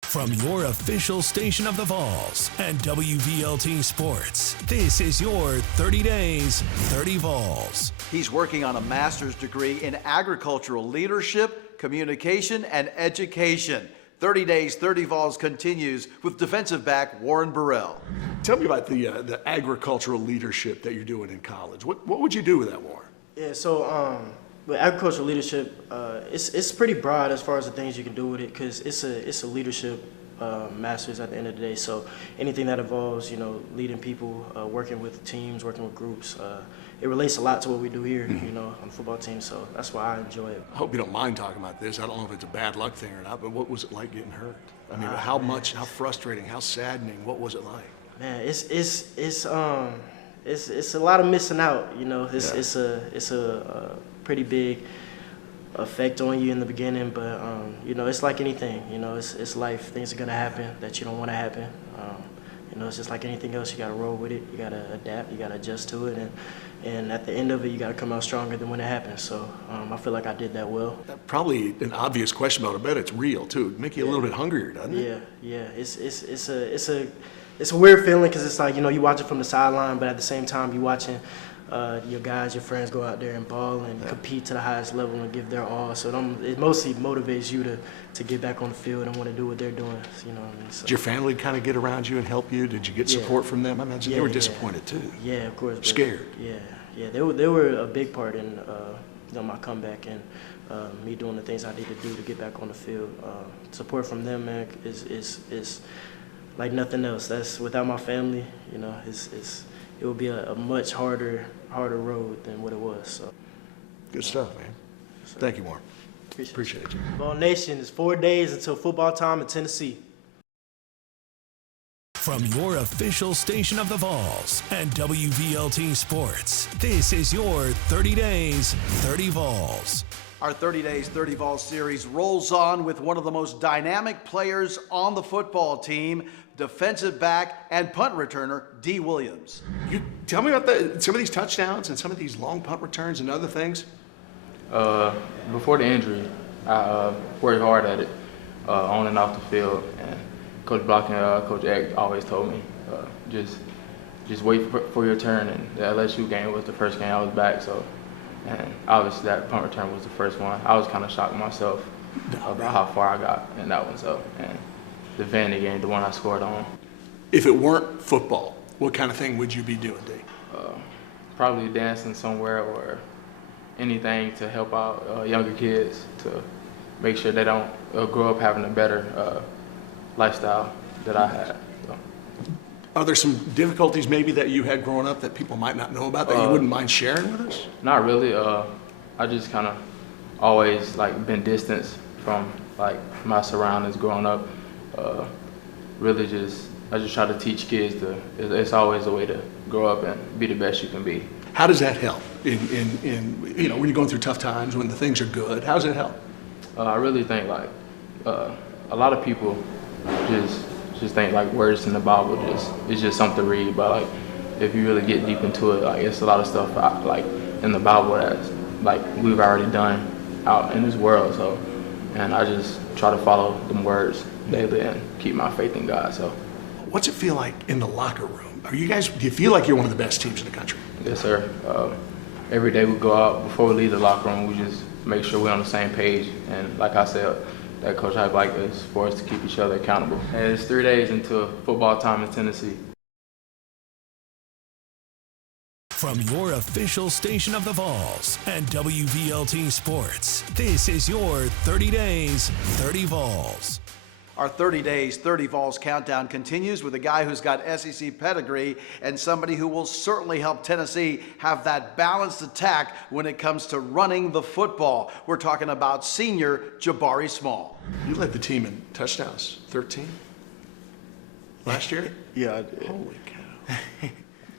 From your official station of the Vols and WVLT Sports, this is your 30 Days, 30 Vols. He's working on a master's degree in agricultural leadership, communication, and education. 30 Days, 30 Vols continues with defensive back Warren Burrell. Tell me about the agricultural leadership that you're doing in college. What would you do with that, Warren? Yeah, so with agricultural leadership, it's pretty broad as far as the things you can do with it, because it's a leadership master's at the end of the day. So anything that involves, you know, leading people, working with teams, working with groups, it relates a lot to what we do here, you know, on the football team. So that's why I enjoy it. I hope you don't mind talking about this. I don't know if it's a bad luck thing or not, but what was it like getting hurt? I mean, how frustrating, how saddening, what was it like? Man, it's a lot of missing out, you know. It's a pretty big effect on you in the beginning, but you know, it's like anything, you know, it's life. Things are gonna happen that you don't want to happen. You know, it's just like anything else. You gotta roll with it. You gotta adapt. You gotta adjust to it, and at the end of it, you gotta come out stronger than when it happens. So I feel like I did that well. Probably an obvious question, but I bet it's real too. It'd make you a little bit hungrier, doesn't it? Yeah. It's a weird feeling, because it's like, you know, you watch it from the sideline, but at the same time, you watching your guys, your friends go out there and ball and compete to the highest level and give their all. So it mostly motivates you to get back on the field and want to do what they're doing. You know what I mean? So, did your family kind of get around you and help you? Did you get support from them? I imagine they were disappointed too. Yeah, of course. Scared. Yeah. They were a big part in you know, my comeback and me doing the things I need to do to get back on the field. Support from them, man, is like nothing else. That's without my family, you know, it would be a much harder road than what it was. So good stuff, man. Thank you, Warren. Appreciate you. Vol Nation, is 4 days until football time in Tennessee. From your official station of the Vols and WVLT Sports, this is your 30 Days, 30 Vols. Our 30 Days, 30 Vols series rolls on with one of the most dynamic players on the football team, defensive back and punt returner, Dee Williams. You tell me about some of these touchdowns and some of these long punt returns and other things. Before the injury, I worked hard at it, on and off the field. And Coach Block and Coach Eck always told me, just wait for your turn. And the LSU game was the first game I was back, so. And obviously that punt return was the first one. I was kind of shocked myself about how far I got in that one. So, and the Vandy game, the one I scored on. If it weren't football, what kind of thing would you be doing, Dee? Probably dancing somewhere or anything to help out younger kids to make sure they don't grow up having a better lifestyle that I had. So. Are there some difficulties maybe that you had growing up that people might not know about that you wouldn't mind sharing with us? Not really. I just kind of always like been distanced from like my surroundings growing up. Really I just try to teach kids it's always a way to grow up and be the best you can be. How does that help in you know, when you're going through tough times, when the things are good? How does it help? I really think like a lot of people just think like words in the Bible it's just something to read, but like if you really get deep into it, like it's a lot of stuff like in the Bible that's like we've already done out in this world. So, and I just try to follow them words daily and keep my faith in God. So, what's it feel like in the locker room? Do you feel like you're one of the best teams in the country? Yes, sir. Every day we go out, before we leave the locker room, we just make sure we're on the same page. And like I said, that Coach Hype like is for us to keep each other accountable. And it's 3 days until football time in Tennessee. From your official station of the Vols and WVLT Sports, this is your 30 Days, 30 Vols. Our 30 days, 30 Vols countdown continues with a guy who's got SEC pedigree and somebody who will certainly help Tennessee have that balanced attack when it comes to running the football. We're talking about senior Jabari Small. You led the team in touchdowns, 13 last year? Yeah, I did. Holy cow.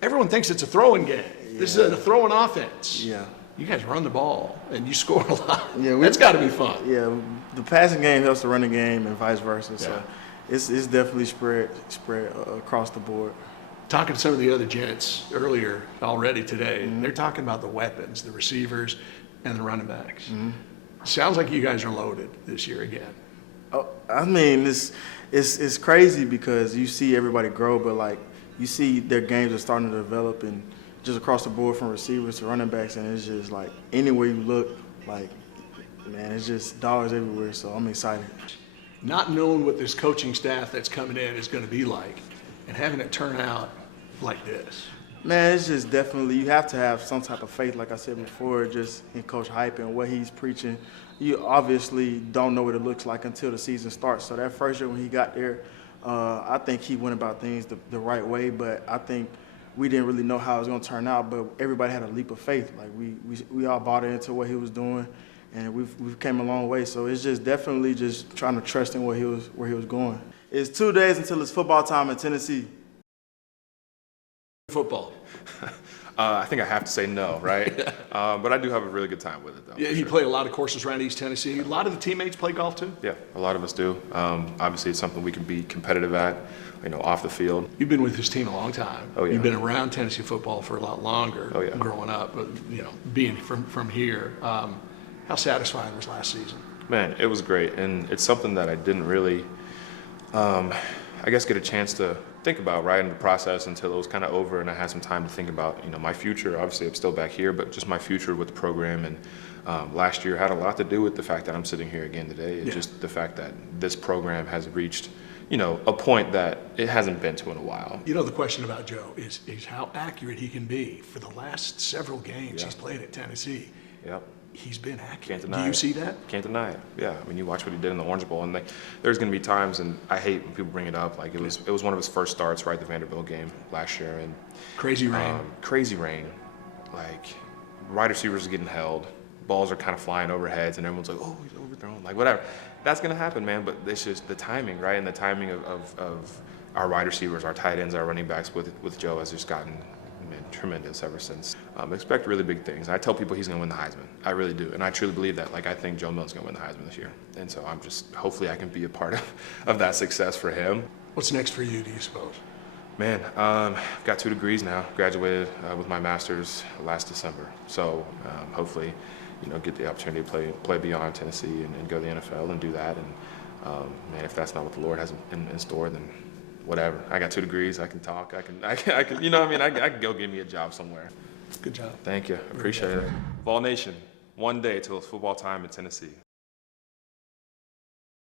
Everyone thinks it's a throwing game. Yeah. This is a throwing offense. Yeah. You guys run the ball and you score a lot. Yeah, that's got to be fun. Yeah, the passing game helps the running game and vice versa. So it's definitely spread across the board. Talking to some of the other gents earlier already today, they're talking about the weapons, the receivers, and the running backs. Sounds like you guys are loaded this year again. Oh, I mean, it's crazy because you see everybody grow, but like you see their games are starting to develop and just across the board from receivers to running backs, and it's just like anywhere you look, like, man, it's just dollars everywhere, so I'm excited. Not knowing what this coaching staff that's coming in is going to be like and having it turn out like this. Man, it's just definitely, you have to have some type of faith, like I said before, just in Coach Hype and what he's preaching. You obviously don't know what it looks like until the season starts. So that first year when he got there, I think he went about things the right way, but I think we didn't really know how it was going to turn out, but everybody had a leap of faith. Like we all bought into what he was doing, and we've came a long way. So it's just definitely just trying to trust in where he was going. It's 2 days until it's football time in Tennessee. Football. I think I have to say no, right? But I do have a really good time with it, though. Yeah, you play a lot of courses around East Tennessee. A lot of the teammates play golf too? Yeah, a lot of us do. Obviously, it's something we can be competitive at, off the field. You've been with this team a long time. Oh, yeah. You've been around Tennessee football for a lot longer yeah. growing up, but, being from here. How satisfying was last season? Man, it was great, and it's something that I didn't really, get a chance to think about right in the process until it was kind of over and I had some time to think about, my future. Obviously, I'm still back here, but just my future with the program. And last year had a lot to do with the fact that I'm sitting here again today. It's just the fact that this program has reached, a point that it hasn't been to in a while. The question about Joe is how accurate he can be. For the last several games he's played at Tennessee. Yep. He's been accurate. Can't deny Do you it. see that? Can't deny it. Yeah. I mean, you watch what he did in the Orange Bowl, and there's going to be times, and I hate when people bring it up. Like it was one of his first starts, right, the Vanderbilt game last year, and crazy rain. Crazy rain. Like wide receivers are getting held, balls are kind of flying over heads, and everyone's like, oh, he's overthrown, like whatever. That's going to happen, man. But it's just the timing, right, and the timing of our wide receivers, our tight ends, our running backs with Joe has just gotten tremendous ever since. Expect really big things. I tell people he's going to win the Heisman. I really do. And I truly believe that. Like, I think Joe Milton's going to win the Heisman this year. And so I'm just, hopefully I can be a part of that success for him. What's next for you, do you suppose? Man, got 2 degrees now. Graduated with my master's last December. So hopefully, get the opportunity to play beyond Tennessee and go to the NFL and do that. And man, if that's not what the Lord has in store, then whatever. I got 2 degrees. I can talk. I can. I can go get me a job somewhere. Good job. Thank you. Appreciate it. Vol Nation, 1 day till it's football time in Tennessee.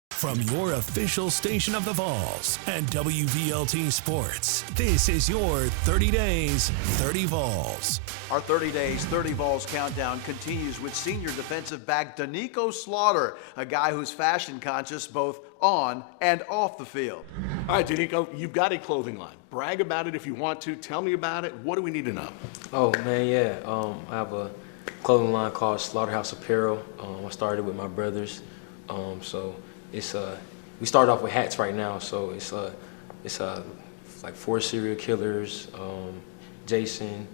From your official station of the Vols and WVLT Sports, this is your 30 days, 30 Vols. Our 30 days, 30 Vols countdown continues with senior defensive back Danico Slaughter, a guy who's fashion conscious both on and off the field. All right, Danico, you've got a clothing line. Brag about it if you want to. Tell me about it. What do we need to know? Oh, man, yeah. I have a clothing line called Slaughterhouse Apparel. I started with my brothers. So it's we started off with hats right now. So it's like 4 serial killers, Jason,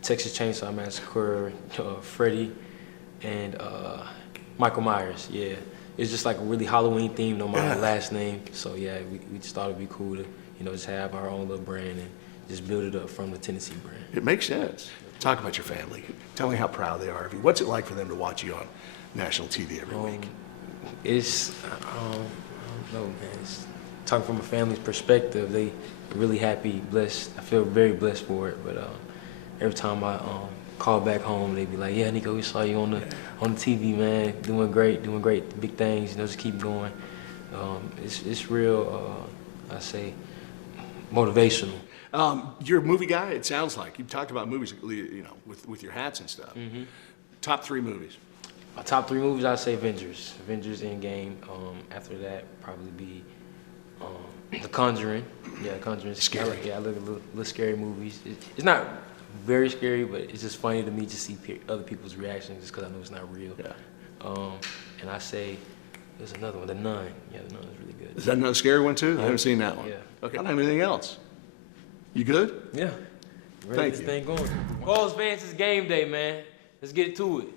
Texas Chainsaw Massacre, Freddy, and Michael Myers. Yeah, it's just like a really Halloween themed on my last name. So yeah, we just thought it'd be cool to just have our own little brand and just build it up from the Tennessee brand. It makes sense. Talk about your family. Tell me how proud they are of you. What's it like for them to watch you on national TV every week? It's I don't know, man. It's, talking from a family's perspective, they really happy, blessed. I feel very blessed for it. But every time I call back home, they be like, "Yeah, Nico, we saw you on the TV, man. Doing great, big things. Just keep going." It's real. I say motivational. You're a movie guy. It sounds like you talked about movies, with your hats and stuff. Mm-hmm. Top 3 movies. My top 3 movies, I'd say Avengers, Endgame. After that, probably be The Conjuring. Yeah, Conjuring. Scary. I look at little scary movies. It's not very scary, but it's just funny to me to see other people's reactions just because I know it's not real. Yeah. And I say there's another one, The Nun. Yeah, The Nun is really good. Is that another scary one too? I haven't seen that one. Yeah. Okay. I don't have anything else. You good? Yeah. Ready to get this thing going. Vols fans, it's game day, man. Let's get to it.